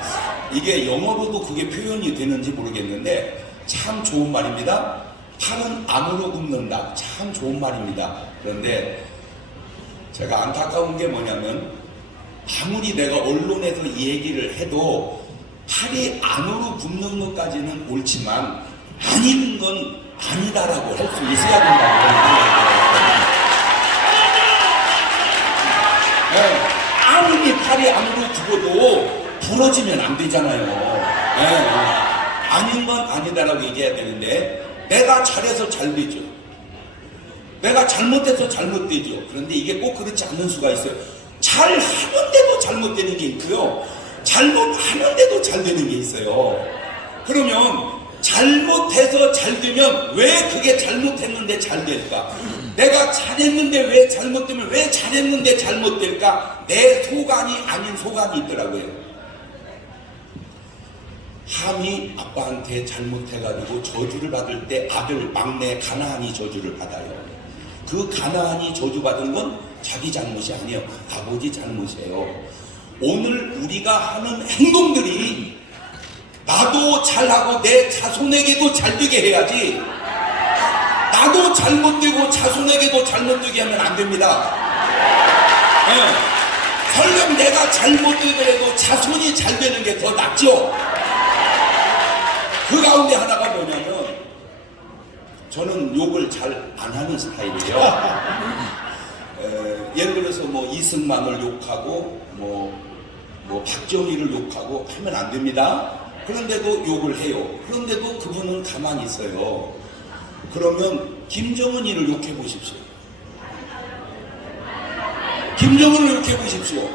이게 영어로도 그게 표현이 되는지 모르겠는데, 참 좋은 말입니다. 팔은 암으로 굽는다. 참 좋은 말입니다. 그런데 제가 안타까운 게 뭐냐면, 아무리 내가 언론에서 이 얘기를 해도 팔이 안으로 굽는 것까지는 옳지만 아닌 건 아니다라고 할 수 있어야 된다고 생각해요. 네, 아무리 팔이 안으로 굽어도 부러지면 안 되잖아요. 네, 아닌 건 아니다라고 얘기해야 되는데, 내가 잘해서 잘 되죠. 내가 잘못해서 잘못되죠. 그런데 이게 꼭 그렇지 않은 수가 있어요. 잘하는데도 잘못되는 게 있고요. 잘못하는데도 잘 되는 게 있어요. 그러면 잘못해서 잘 되면 왜 그게 잘못했는데 잘 될까? 내가 잘했는데 왜 잘못되면 왜 잘했는데 잘못될까? 내 소관이 아닌 소관이 있더라고요. 함이 아빠한테 잘못해가지고 저주를 받을 때 아들 막내 가나안이 저주를 받아요. 그 가나안이 저주받은 건 자기 잘못이 아니에요. 아버지 잘못이에요. 오늘 우리가 하는 행동들이 나도 잘하고 내 자손에게도 잘되게 해야지, 나도 잘못되고 자손에게도 잘못되게 하면 안 됩니다. 설령 내가 잘못되더라도 자손이 잘되는 게 더 낫죠. 그 가운데 하나가 뭐냐면, 저는 욕을 잘 안 하는 스타일이에요. 예를 들어서 뭐 이승만을 욕하고 뭐 박정희를 욕하고 하면 안 됩니다. 그런데도 욕을 해요. 그런데도 그분은 가만히 있어요. 그러면 김정은이를 욕해 보십시오. 김정은을 욕해 보십시오.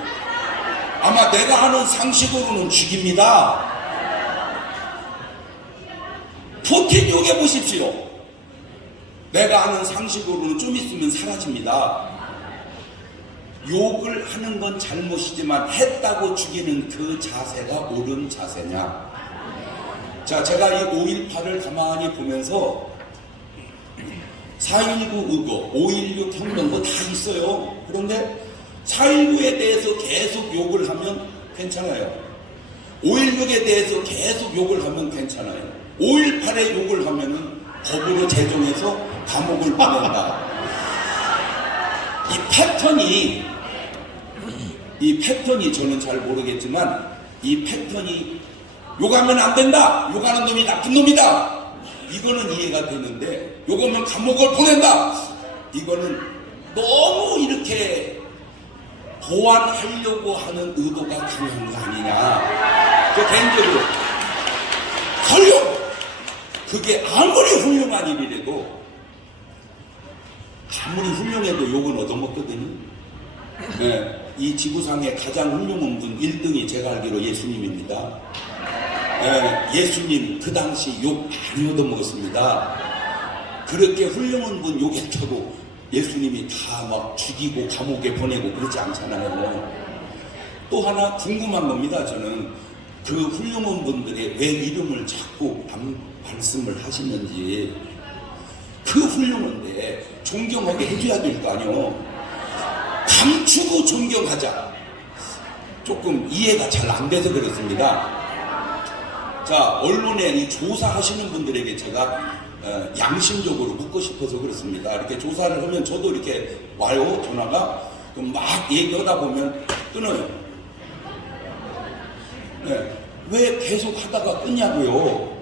아마 내가 하는 상식으로는 죽입니다. 푸틴 욕해 보십시오. 내가 하는 상식으로는 좀 있으면 사라집니다. 욕을 하는 건 잘못이지만 했다고 죽이는 그 자세가 옳은 자세냐? 자, 제가 이 5.18을 가만히 보면서 4.19 의거, 5.16 혁명도 다 있어요. 그런데 4.19에 대해서 계속 욕을 하면 괜찮아요. 5.16에 대해서 계속 욕을 하면 괜찮아요. 5.18에 욕을 하면은 법으로 제정해서 감옥을 보낸다. 이 패턴이 저는 잘 모르겠지만, 이 패턴이 욕하면 안 된다, 욕하는 놈이 나쁜 놈이다, 이거는 이해가 되는데, 욕하면 감옥을 보낸다, 이거는 너무 이렇게 보완하려고 하는 의도가 강한 거 아니냐. 저 개인적으로 설령 그게 아무리 훌륭한 일이라도, 아무리 훌륭해도 욕은 얻어먹거든요. 네, 이 지구상에 가장 훌륭한 분 1등이 제가 알기로 예수님입니다. 네, 예수님 그 당시 욕 많이 얻어먹었습니다. 그렇게 훌륭한 분 욕했다고 예수님이 다 막 죽이고 감옥에 보내고 그러지 않잖아요. 또 하나 궁금한 겁니다. 저는 그 훌륭한 분들의 왜 이름을 자꾸 말씀을 하시는지. 그 훌륭한데 존경하게 해줘야 될 거 아니요. 감추고 존경하자. 조금 이해가 잘 안 돼서 그렇습니다. 자, 언론에 이 조사하시는 분들에게 제가 양심적으로 묻고 싶어서 그렇습니다. 이렇게 조사를 하면 저도 이렇게 와요, 전화가. 그럼 막 얘기하다 보면 끊어요. 네, 왜 계속 하다가 끊냐고요.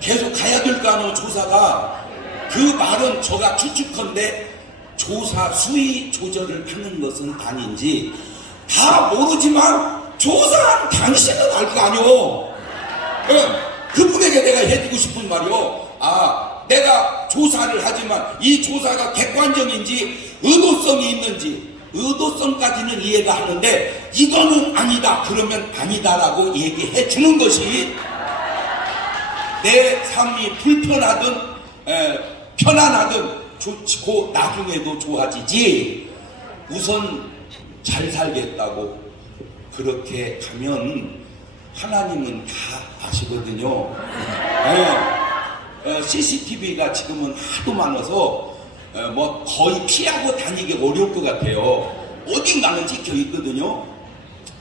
계속 가야 될 거 아니에요, 조사가. 그 말은 제가 추측컨대 조사 수위 조절을 하는 것은 아닌지 다 모르지만 조사한 당신은 알 거 아니오. 그분에게 내가 해주고 싶은 말이요. 내가 조사를 하지만 이 조사가 객관적인지 의도성이 있는지, 의도성까지는 이해가 하는데 이거는 아니다 그러면 아니다라고 얘기해 주는 것이 내 삶이 불편하든 편안하든 좋고 나중에도 좋아지지, 우선 잘 살겠다고 그렇게 가면 하나님은 다 아시거든요. CCTV가 지금은 하도 많아서 뭐 거의 피하고 다니기 어려울 것 같아요. 어딘가는 찍혀 있거든요.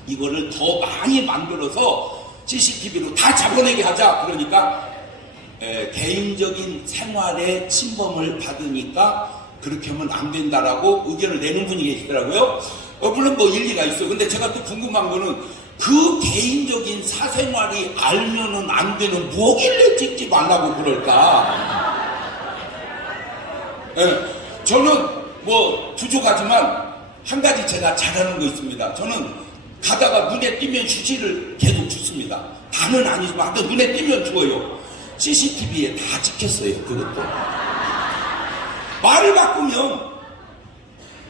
이거를 더 많이 만들어서 CCTV로 다 잡아내게 하자. 그러니까 개인적인 생활에 침범을 받으니까 그렇게 하면 안 된다라고 의견을 내는 분이 계시더라고요. 물론 뭐 일리가 있어. 근데 제가 또 궁금한 거는 그 개인적인 사생활이 알면은 안 되는 뭐길래 찍지 말라고 그럴까? 저는 뭐 부족하지만 한 가지 제가 잘하는 거 있습니다. 저는 가다가 눈에 띄면 휴지를 계속 줍습니다. 다는 아니지만 하여튼 눈에 띄면 주어요. CCTV에 다 찍혔어요. 그것도. 말을 바꾸면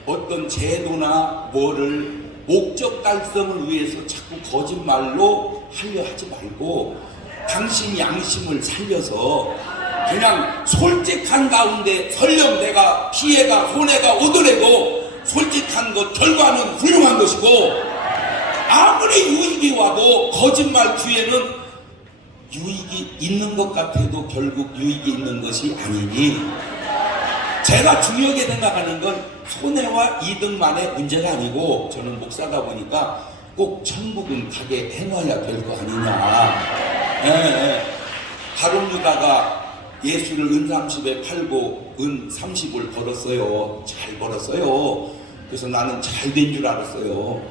어떤 제도나 뭐를 목적 달성을 위해서 자꾸 거짓말로 하려 하지 말고 당신 양심을 살려서 그냥 솔직한 가운데 설령 내가 피해가 손해가 오더라도 솔직한 것 결과는 훌륭한 것이고 아무리 유익이 와도 거짓말 뒤에는 유익이 있는 것 같아도 결국 유익이 있는 것이 아니니 제가 중요하게 생각하는 건 손해와 이득만의 문제가 아니고 저는 목사다 보니까 꼭 천국은 가게 해놔야 될 거 아니냐. 가룟유다가 예수를 은 30에 팔고 은 30을 벌었어요. 잘 벌었어요. 그래서 나는 잘 된 줄 알았어요.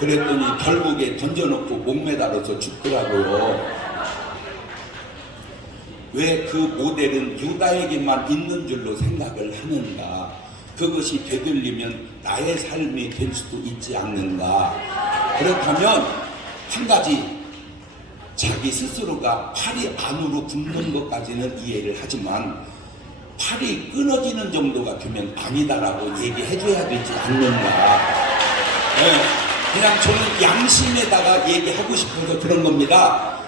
그랬더니 결국에 던져놓고 목매달아서 죽더라고요. 왜 그 모델은 유다에게만 있는 줄로 생각을 하는가? 그것이 되돌리면 나의 삶이 될 수도 있지 않는가? 그렇다면 한 가지 자기 스스로가 팔이 안으로 굽는 것까지는 이해를 하지만 팔이 끊어지는 정도가 되면 아니다라고 얘기해줘야 되지 않는가? 그냥 저는 양심에다가 얘기하고 싶어서 그런 겁니다.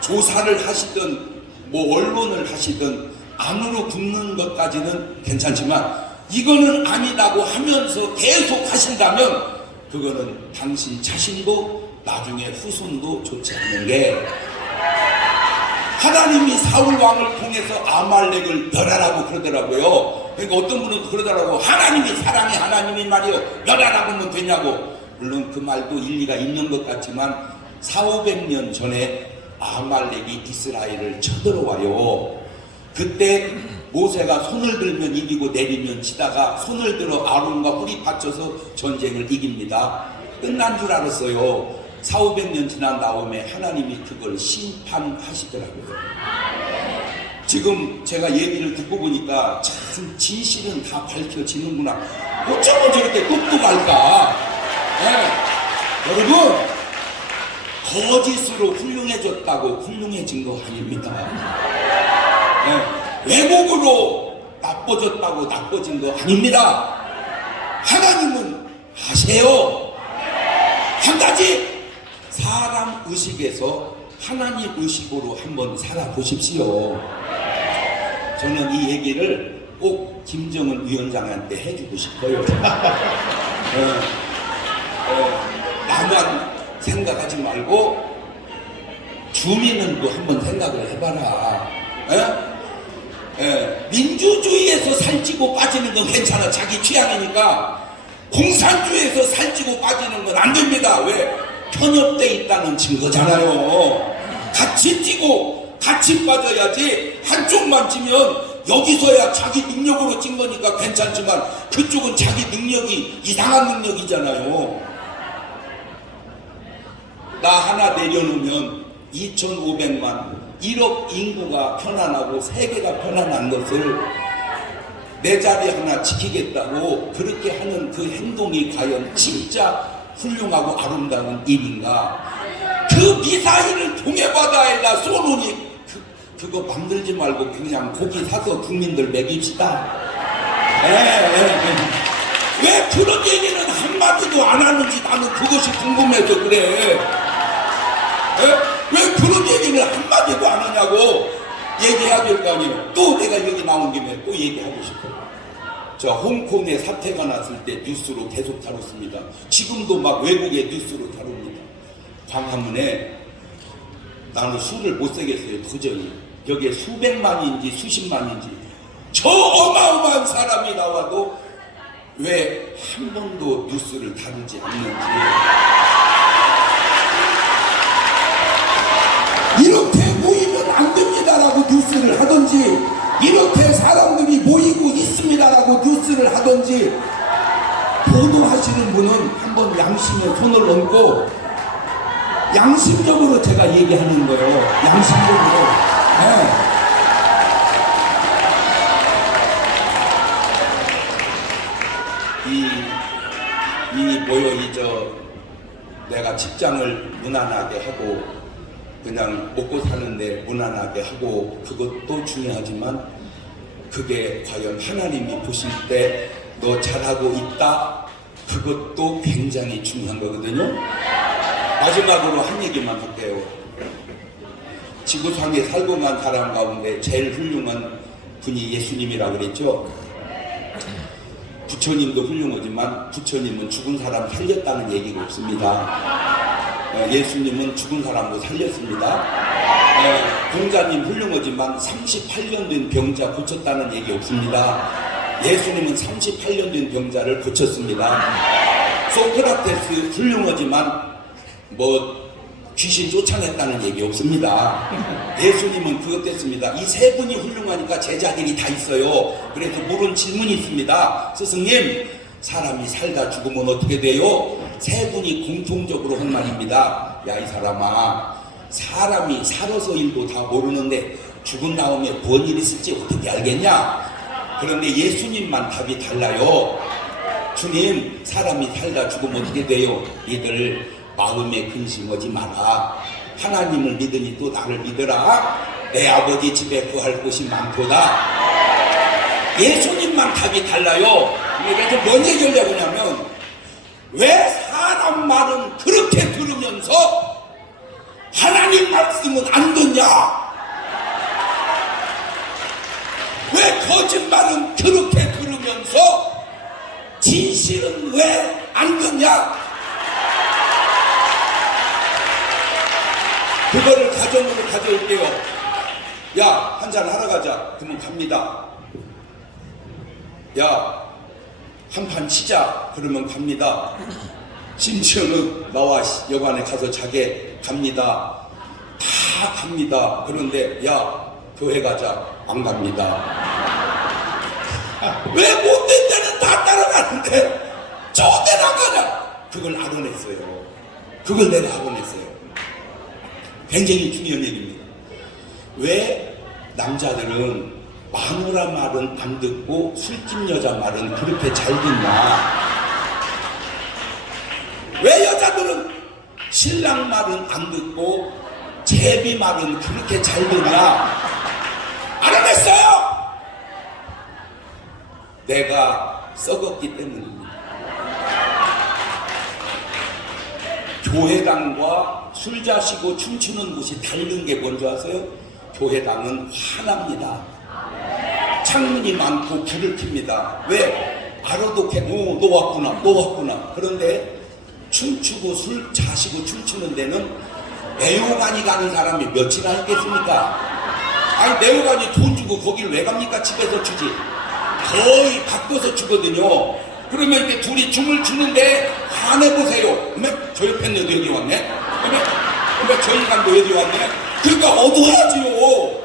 조사를 하시든 뭐 언론을 하시든 안으로 굽는 것까지는 괜찮지만 이거는 아니다고 하면서 계속 하신다면 그거는 당신 자신도 나중에 후손도 좋지 않은 게 하나님이 사울 왕을 통해서 아말렉을 멸하라고 그러더라고요. 그러니까 어떤 분은 그러더라고. 하나님이 사랑해 하나님이 말이요 멸하라고 하면 되냐고. 물론 그 말도 일리가 있는 것 같지만 400~500년 전에 아말렉이 이스라엘을 쳐들어와요. 그때 모세가 손을 들면 이기고 내리면 지다가 손을 들어 아론과 뿔이 받쳐서 전쟁을 이깁니다. 끝난 줄 알았어요. 400~500년 지난 다음에 하나님이 그걸 심판하시더라고요. 지금 제가 얘기를 듣고 보니까 참 진실은 다 밝혀지는구나. 어쩌면 저렇게 똑똑할까? 여러분 거짓으로 훌륭해졌다고 훌륭해진 거 아닙니다. 왜곡으로 나빠졌다고 나빠진 거 아닙니다. 하나님은 아세요. 한 가지 사람 의식에서 하나님 의식으로 한번 살아보십시오. 저는 이 얘기를 꼭 김정은 위원장한테 해주고 싶어요. 나만 생각하지 말고 주민들도 한번 생각을 해봐라. 민주주의에서 살찌고 빠지는 건 괜찮아. 자기 취향이니까. 공산주의에서 살찌고 빠지는 건 안 됩니다. 왜? 편협돼 있다는 증거잖아요. 같이 찌고 같이 빠져야지. 한쪽만 찌면 여기서야 자기 능력으로 찐 거니까 괜찮지만 그쪽은 자기 능력이 이상한 능력이잖아요. 나 하나 내려놓으면 2,500만 1억 인구가 편안하고 세계가 편안한 것을 내 자리 하나 지키겠다고 그렇게 하는 그 행동이 과연 진짜 훌륭하고 아름다운 일인가? 그 미사일을 동해바다에다 쏘놓으니 그거 만들지 말고 그냥 고기 사서 국민들 먹입시다. 왜 그런 얘기는 한마디도 안 하는지 나는 그것이 궁금해서 그래. 왜 그런 얘기를 한마디도 안 하냐고. 얘기해야 될 거 아니에요. 또 내가 여기 나온 김에 또 얘기하고 싶어요. 저 홍콩에 사태가 났을 때 뉴스로 계속 다뤘습니다. 지금도 막 외국의 뉴스로 다룹니다. 광화문에 나는 수를 못 세겠어요. 도저히. 여기에 수백만인지 수십만인지 저 어마어마한 사람이 나와도 왜 한 번도 뉴스를 다루지 않는지. 이렇게 모이면 안 됩니다라고 뉴스를 하든지, 이렇게 사람들이 모이고 있습니다라고 뉴스를 하든지, 보도하시는 분은 한번 양심에 손을 얹고 양심적으로 제가 얘기하는 거예요. 양심적으로. 네. 내가 직장을 무난하게 하고 그냥 먹고 사는데 무난하게 하고 그것도 중요하지만 그게 과연 하나님이 보실 때 너 잘하고 있다, 그것도 굉장히 중요한 거거든요. 마지막으로 한 얘기만 할게요. 지구상에 살고 간 사람 가운데 제일 훌륭한 분이 예수님이라고 그랬죠. 부처님도 훌륭하지만 부처님은 죽은 사람 살렸다는 얘기가 없습니다. 예수님은 죽은 사람도 살렸습니다. 공자님 훌륭하지만 38년 된 병자 고쳤다는 얘기 없습니다. 예수님은 38년 된 병자를 고쳤습니다. 소크라테스 훌륭하지만 귀신 쫓아냈다는 얘기 없습니다. 예수님은 그것 됐습니다. 이 세 분이 훌륭하니까 제자들이 다 있어요. 그래서 물은 질문이 있습니다. 스승님, 사람이 살다 죽으면 어떻게 돼요? 세 분이 공통적으로 한 말입니다. 야, 이 사람아, 사람이 살아서 일도 다 모르는데 죽은 다음에 뭔 일이 있을지 어떻게 알겠냐? 그런데 예수님만 답이 달라요. 주님, 사람이 살다 죽으면 어떻게 돼요? 이들 마음에 근심하지 마라. 하나님을 믿으니 또 나를 믿으라. 내 아버지 집에 구할 곳이 많도다. 예수님만 답이 달라요. 그러니까 뭔 얘기하려고 하냐면, 왜 사람 말은 그렇게 들으면서 하나님 말씀은 안 듣냐? 왜 거짓말은 그렇게 들으면서 진실은 왜 안 듣냐? 그거를 가정으로 가져올게요. 야, 한잔 하러 가자. 그러면 갑니다. 야, 한판 치자. 그러면 갑니다. 심지어는 나와 여관에 가서 자게 갑니다. 다 갑니다. 그런데 야, 교회 가자. 안 갑니다. 왜 못된 데는 다 따라가는데 좋은 데는 안 가냐? 그걸 알아냈어요. 그걸 내가 알아냈어요. 굉장히 중요한 얘기입니다. 왜 남자들은 마누라 말은 안 듣고 술집 여자 말은 그렇게 잘 듣냐? 왜 여자들은 신랑 말은 안 듣고 제비 말은 그렇게 잘 듣냐? 알아냈어요! 내가 썩었기 때문입니다. 교회당과 술 자시고 춤추는 곳이 다른 게 뭔지 아세요? 교회당은 화납니다. 창문이 많고 불을 켭니다. 왜? 알아도 너 왔구나, 너 왔구나. 그런데 춤추고 술 자시고 춤추는 데는 애호간이 가는 사람이 몇이나 있겠습니까? 아니, 애호간이 돈 주고 거길 왜 갑니까? 집에서 추지. 거의 바꿔서 추거든요. 그러면 이렇게 둘이 춤을 추는데 화내보세요. 저 옆에 여도 여기 왔네? 저 인간도 여기 왔네? 그러니까 어두워야지요.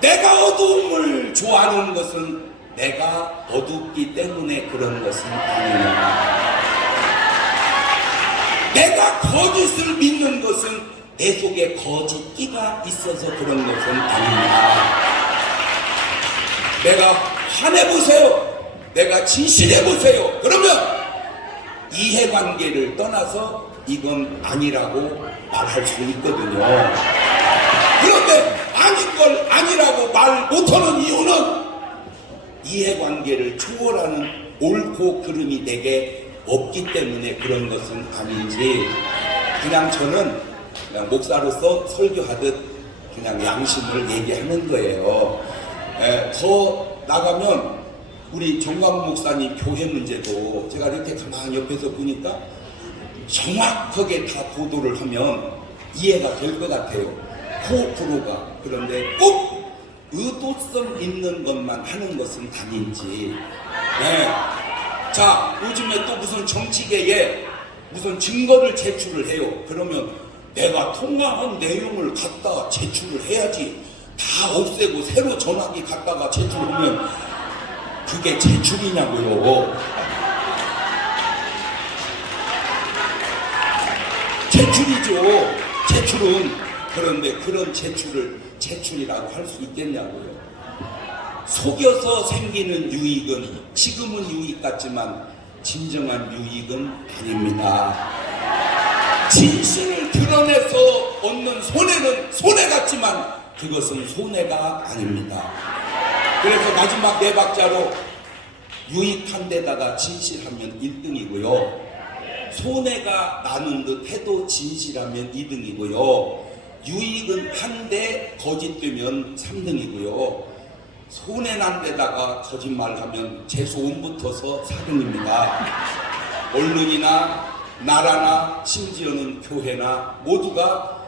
내가 어두움을 좋아하는 것은 내가 어둡기 때문에 그런 것은 아니냐. 내가 거짓을 믿는 것은 내 속에 거짓기가 있어서 그런 것은 아니냐. 내가 화내보세요. 내가 진실해보세요. 그러면 이해관계를 떠나서 이건 아니라고 말할 수 있거든요. 그런데 아닌 걸 아니라고 말 못하는 이유는 이해관계를 초월하는 옳고 그름이 내게 없기 때문에 그런 것은 아닌지, 그냥 저는 그냥 목사로서 설교하듯 그냥 양심을 얘기하는 거예요. 더 나가면 우리 정광 목사님 교회 문제도 제가 이렇게 가만히 옆에서 보니까 정확하게 다 보도를 하면 이해가 될 것 같아요. 호불호가. 그런데 꼭 의도성 있는 것만 하는 것은 아닌지. 네. 자, 요즘에 또 무슨 정치계에 무슨 증거를 제출을 해요. 그러면 내가 통화한 내용을 갖다 제출을 해야지. 다 없애고 새로 전화기 갖다가 제출하면 그게 제출이냐고요. 제출이죠. 제출은. 그런데 그런 제출을 제출이라고 할 수 있겠냐고요. 속여서 생기는 유익은 지금은 유익 같지만 진정한 유익은 아닙니다. 진실을 드러내서 얻는 손해는 손해 같지만 그것은 손해가 아닙니다. 그래서 마지막 네 박자로 유익한 데다가 진실하면 1등이고요. 손해가 나는 듯 해도 진실하면 2등이고요. 유익은 한데 거짓되면 3등이고요. 손해난 데다가 거짓말하면 재수온 붙어서 4등입니다. 언론이나 나라나 심지어는 교회나 모두가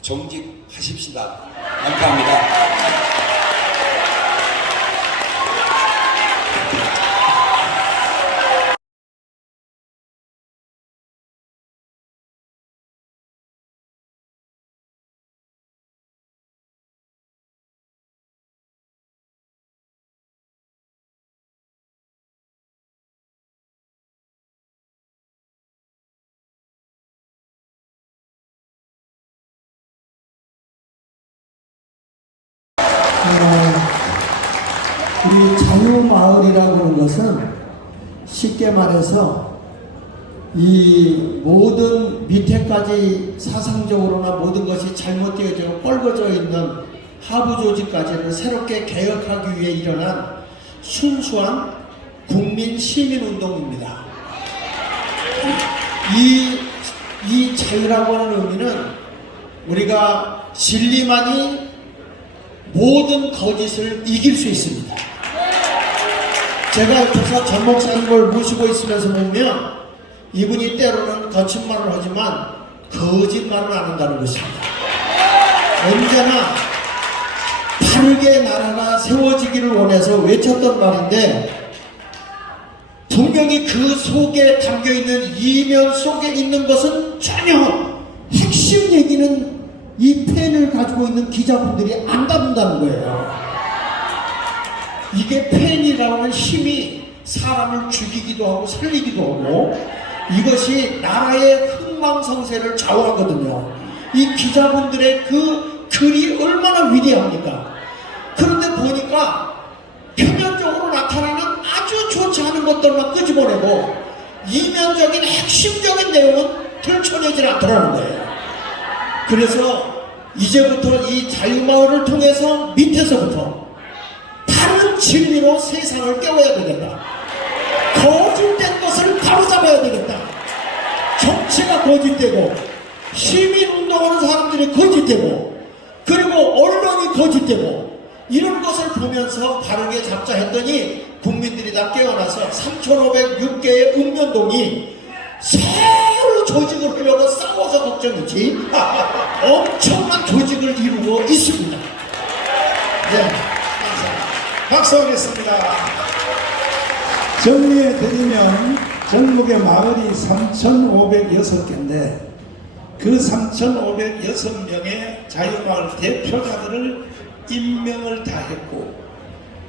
정직하십시다. 감사합니다. 우리 자유마을이라고 하는 것은 쉽게 말해서 이 모든 밑에까지 사상적으로나 모든 것이 잘못되어져 뻘거져 있는 하부 조직까지를 새롭게 개혁하기 위해 일어난 순수한 국민 시민운동입니다. 이 자유라고 하는 의미는 우리가 진리만이 모든 거짓을 이길 수 있습니다. 제가 옆에서 전 목사님을 모시고 있으면서 보면 이분이 때로는 거친 말을 하지만 거짓말을 안 한다는 것입니다. 언제나 바르게 나라가 세워지기를 원해서 외쳤던 말인데 분명히 그 속에 담겨있는 이면 속에 있는 것은 전혀 핵심 얘기는 이 펜을 가지고 있는 기자분들이 안 다룬다는 거예요. 이게 펜이라고 하는 힘이 사람을 죽이기도 하고 살리기도 하고 이것이 나라의 흥망성쇠를 좌우하거든요. 이 기자분들의 그 글이 얼마나 위대합니까? 그런데 보니까 표면적으로 나타나는 아주 좋지 않은 것들만 끄집어내고 이면적인 핵심적인 내용은 들춰내질 않더라는 거예요. 그래서 이제부터 이 자유마을을 통해서 밑에서부터 다른 진리로 세상을 깨워야 되겠다. 거짓된 것을 바로잡아야 되겠다. 정치가 거짓되고 시민운동하는 사람들이 거짓되고 그리고 언론이 거짓되고 이런 것을 보면서 바르게 잡자 했더니 국민들이 다 깨어나서 3,506개의 읍면동이 새로 조직을 하려고 싸워서 걱정이지 엄청난 조직을 이루고 있습니다. 네. 박수하겠습니다. 정리해드리면 전국의 마을이 3,506개인데 그 3,506명의 자유마을 대표자들을 임명을 다 했고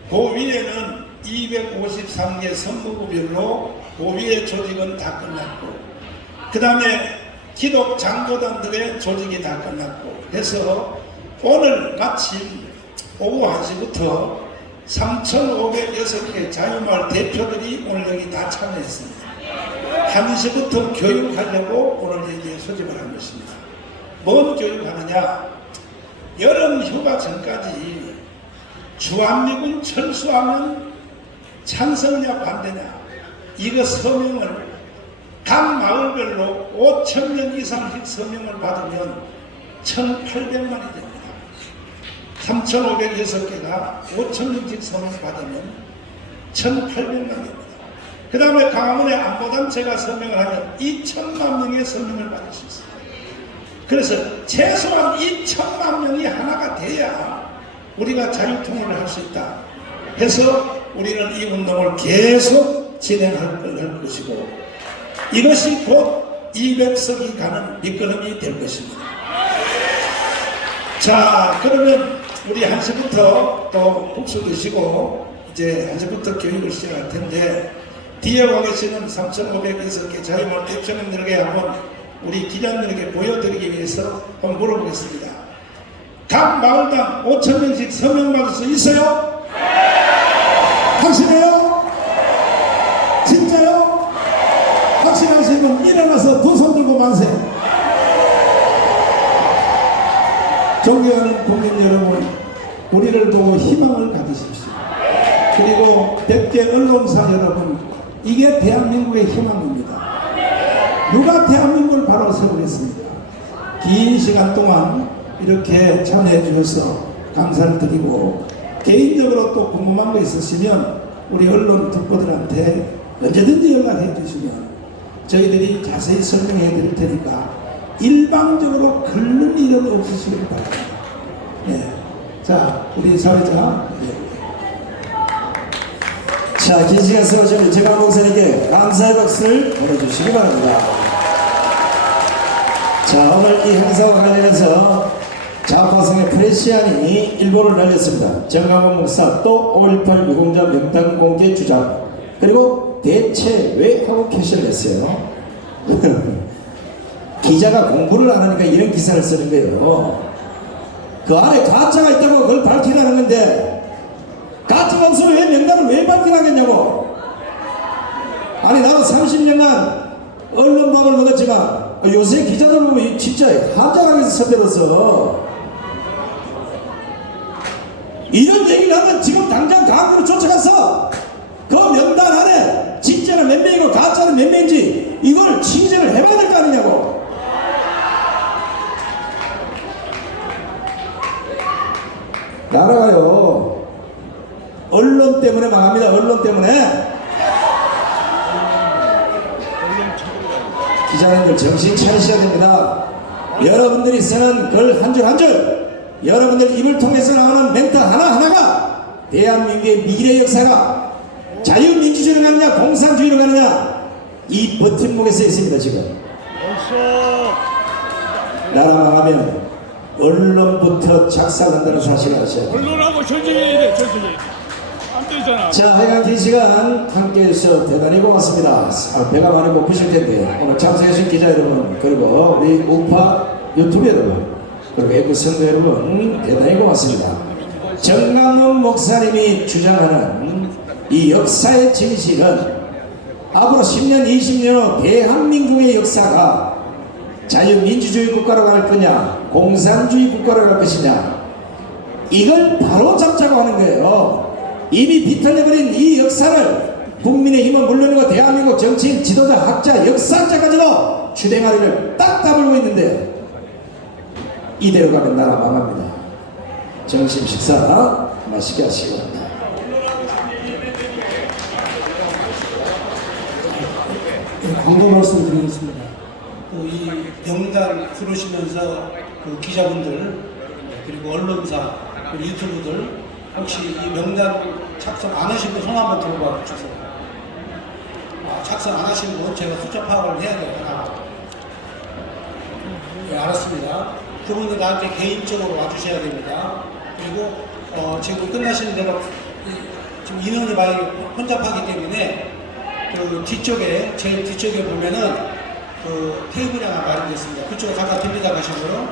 그 위에는 253개 선거구별로 그 위에 조직은 다 끝났고 그 다음에 기독 장로단들의 조직이 다 끝났고 그래서 오늘 마침 오후 1시부터 3,506개 자유마을 대표들이 오늘 여기 다 참여했습니다. 1시부터 교육하려고 오늘 여기에 소집을 한 것입니다. 뭔 교육하느냐? 여름 휴가 전까지 주한미군 철수하면 찬성이냐 반대냐 이거 서명을 각 마을별로 5,000명 이상씩 서명을 받으면 1,800만이 됩니다. 3,506개가 5,000명씩 서명을 받으면 1,800만 됩니다. 그 다음에 강화문의 안보단체가 서명을 하면 2,000만 명의 서명을 받을 수 있습니다. 그래서 최소한 2천만 명이 하나가 돼야 우리가 자유통일을 할 수 있다 해서 우리는 이 운동을 계속 진행할 것이고 이것이 곧 200석이 가는 밑거름이 될 것입니다. 자, 그러면 우리 1시부터 또 국수 드시고 이제 1시부터 교육을 시작할 텐데 뒤에 와 계시는 3,506개 자유마을 대표님들에게 한번 우리 기자님들에게 보여드리기 위해서 한번 물어보겠습니다. 각 마을당 5,000명씩 서명 받을 수 있어요? 확실해요? 진짜요? 확실하시면 일어나서 두 손 들고 만세. 존경하는 국민 여러분, 우리를 보고 희망을 가지십시오. 그리고 100개 언론사 여러분, 이게 대한민국의 희망입니다. 누가 대한민국을 바로 세우겠습니까? 긴 시간 동안 이렇게 참여해 주셔서 감사를 드리고 개인적으로 또 궁금한 거 있으시면 우리 언론 특보들한테 언제든지 연락해 주시면 저희들이 자세히 설명해 드릴 테니까 일방적으로 긁는 일은 없으시길 바랍니다. 네. 자, 우리 사회자. 네. 자, 긴 시간 수고하신 제가 목사님께 감사의 박수를 보내주시기 바랍니다. 자, 오늘 이 행사와 관련해서 자파성의 프레시안이 일보를 날렸습니다. 정강원 목사 또 5.18 유공자 명단 공개 주장, 그리고 대체 왜 하고 캐시를 했어요? 기자가 공부를 안 하니까 이런 기사를 쓰는 거예요. 그 안에 가짜가 있다고 그걸 밝히라는 건데 가짜가 없으면 왜 명단을 왜 밝히라겠냐고. 아니, 나도 30년간 언론밥을 먹었지만 요새 기자들 보면 진짜 한장하게 서들어서 이런 얘기를 하면 지금 당장 강으로 쫓아가서 그 명단 안에 진짜는 몇 명이고 가짜는 몇 명인지 이걸 취재를 해봐야 될 거 아니냐고. 나라가요 언론 때문에 망합니다. 언론 때문에. 기자님들 정신 차리셔야 됩니다. 여러분들이 쓰는 글 한 줄 한 줄, 여러분들 입을 통해서 나오는 멘트 하나하나가 대한민국의 미래 역사가 자유민주주의로 가느냐 공산주의로 가느냐 이 버팀목에 서 있습니다. 지금 나라 망하면 언론부터 작살난다는 사실을 아셔야 돼요. 언론하고 전쟁해야 돼, 전쟁해. 안 되잖아. 자, 하여간 긴 시간 함께 해주셔서 대단히 고맙습니다. 배가 많이 고프실 텐데 오늘 참석해주신 기자 여러분, 그리고 우리 우파 유튜브 여러분, 그리고 애국 성도 여러분 대단히 고맙습니다. 정강원 목사님이 주장하는 이 역사의 진실은 앞으로 10년, 20년 후 대한민국의 역사가 자유민주주의 국가로 갈 거냐 공산주의 국가로 갈 것이냐 이걸 바로 잡자고 하는 거예요. 이미 비틀려버린 이 역사를 국민의힘은 물론이고 대한민국 정치인, 지도자, 학자, 역사학자까지도 주댕아리를 딱 다물고 있는데 이대로 가면 나라 망합니다. 점심 식사 맛있게 하시기 바랍니다. 광고 말씀드리겠습니다. 이 명단 들으시면서 그 기자분들 그리고 언론사 그리고 유튜브들 혹시 이 명단 작성 안 하신 분 손 한번 들어봐 주세요. 작성 안 하신 분 제가 숫자 파악을 해야 되구나. 네, 알았습니다. 그분들 나한테 개인적으로 와주셔야 됩니다. 그리고 지금 끝나시는 대로 지금 인원이 많이 혼잡하기 때문에 그 뒤쪽에 제일 뒤쪽에 보면은 그 테이블이 하나 마련됐습니다. 그쪽으로 잠깐 들리다 가시고요.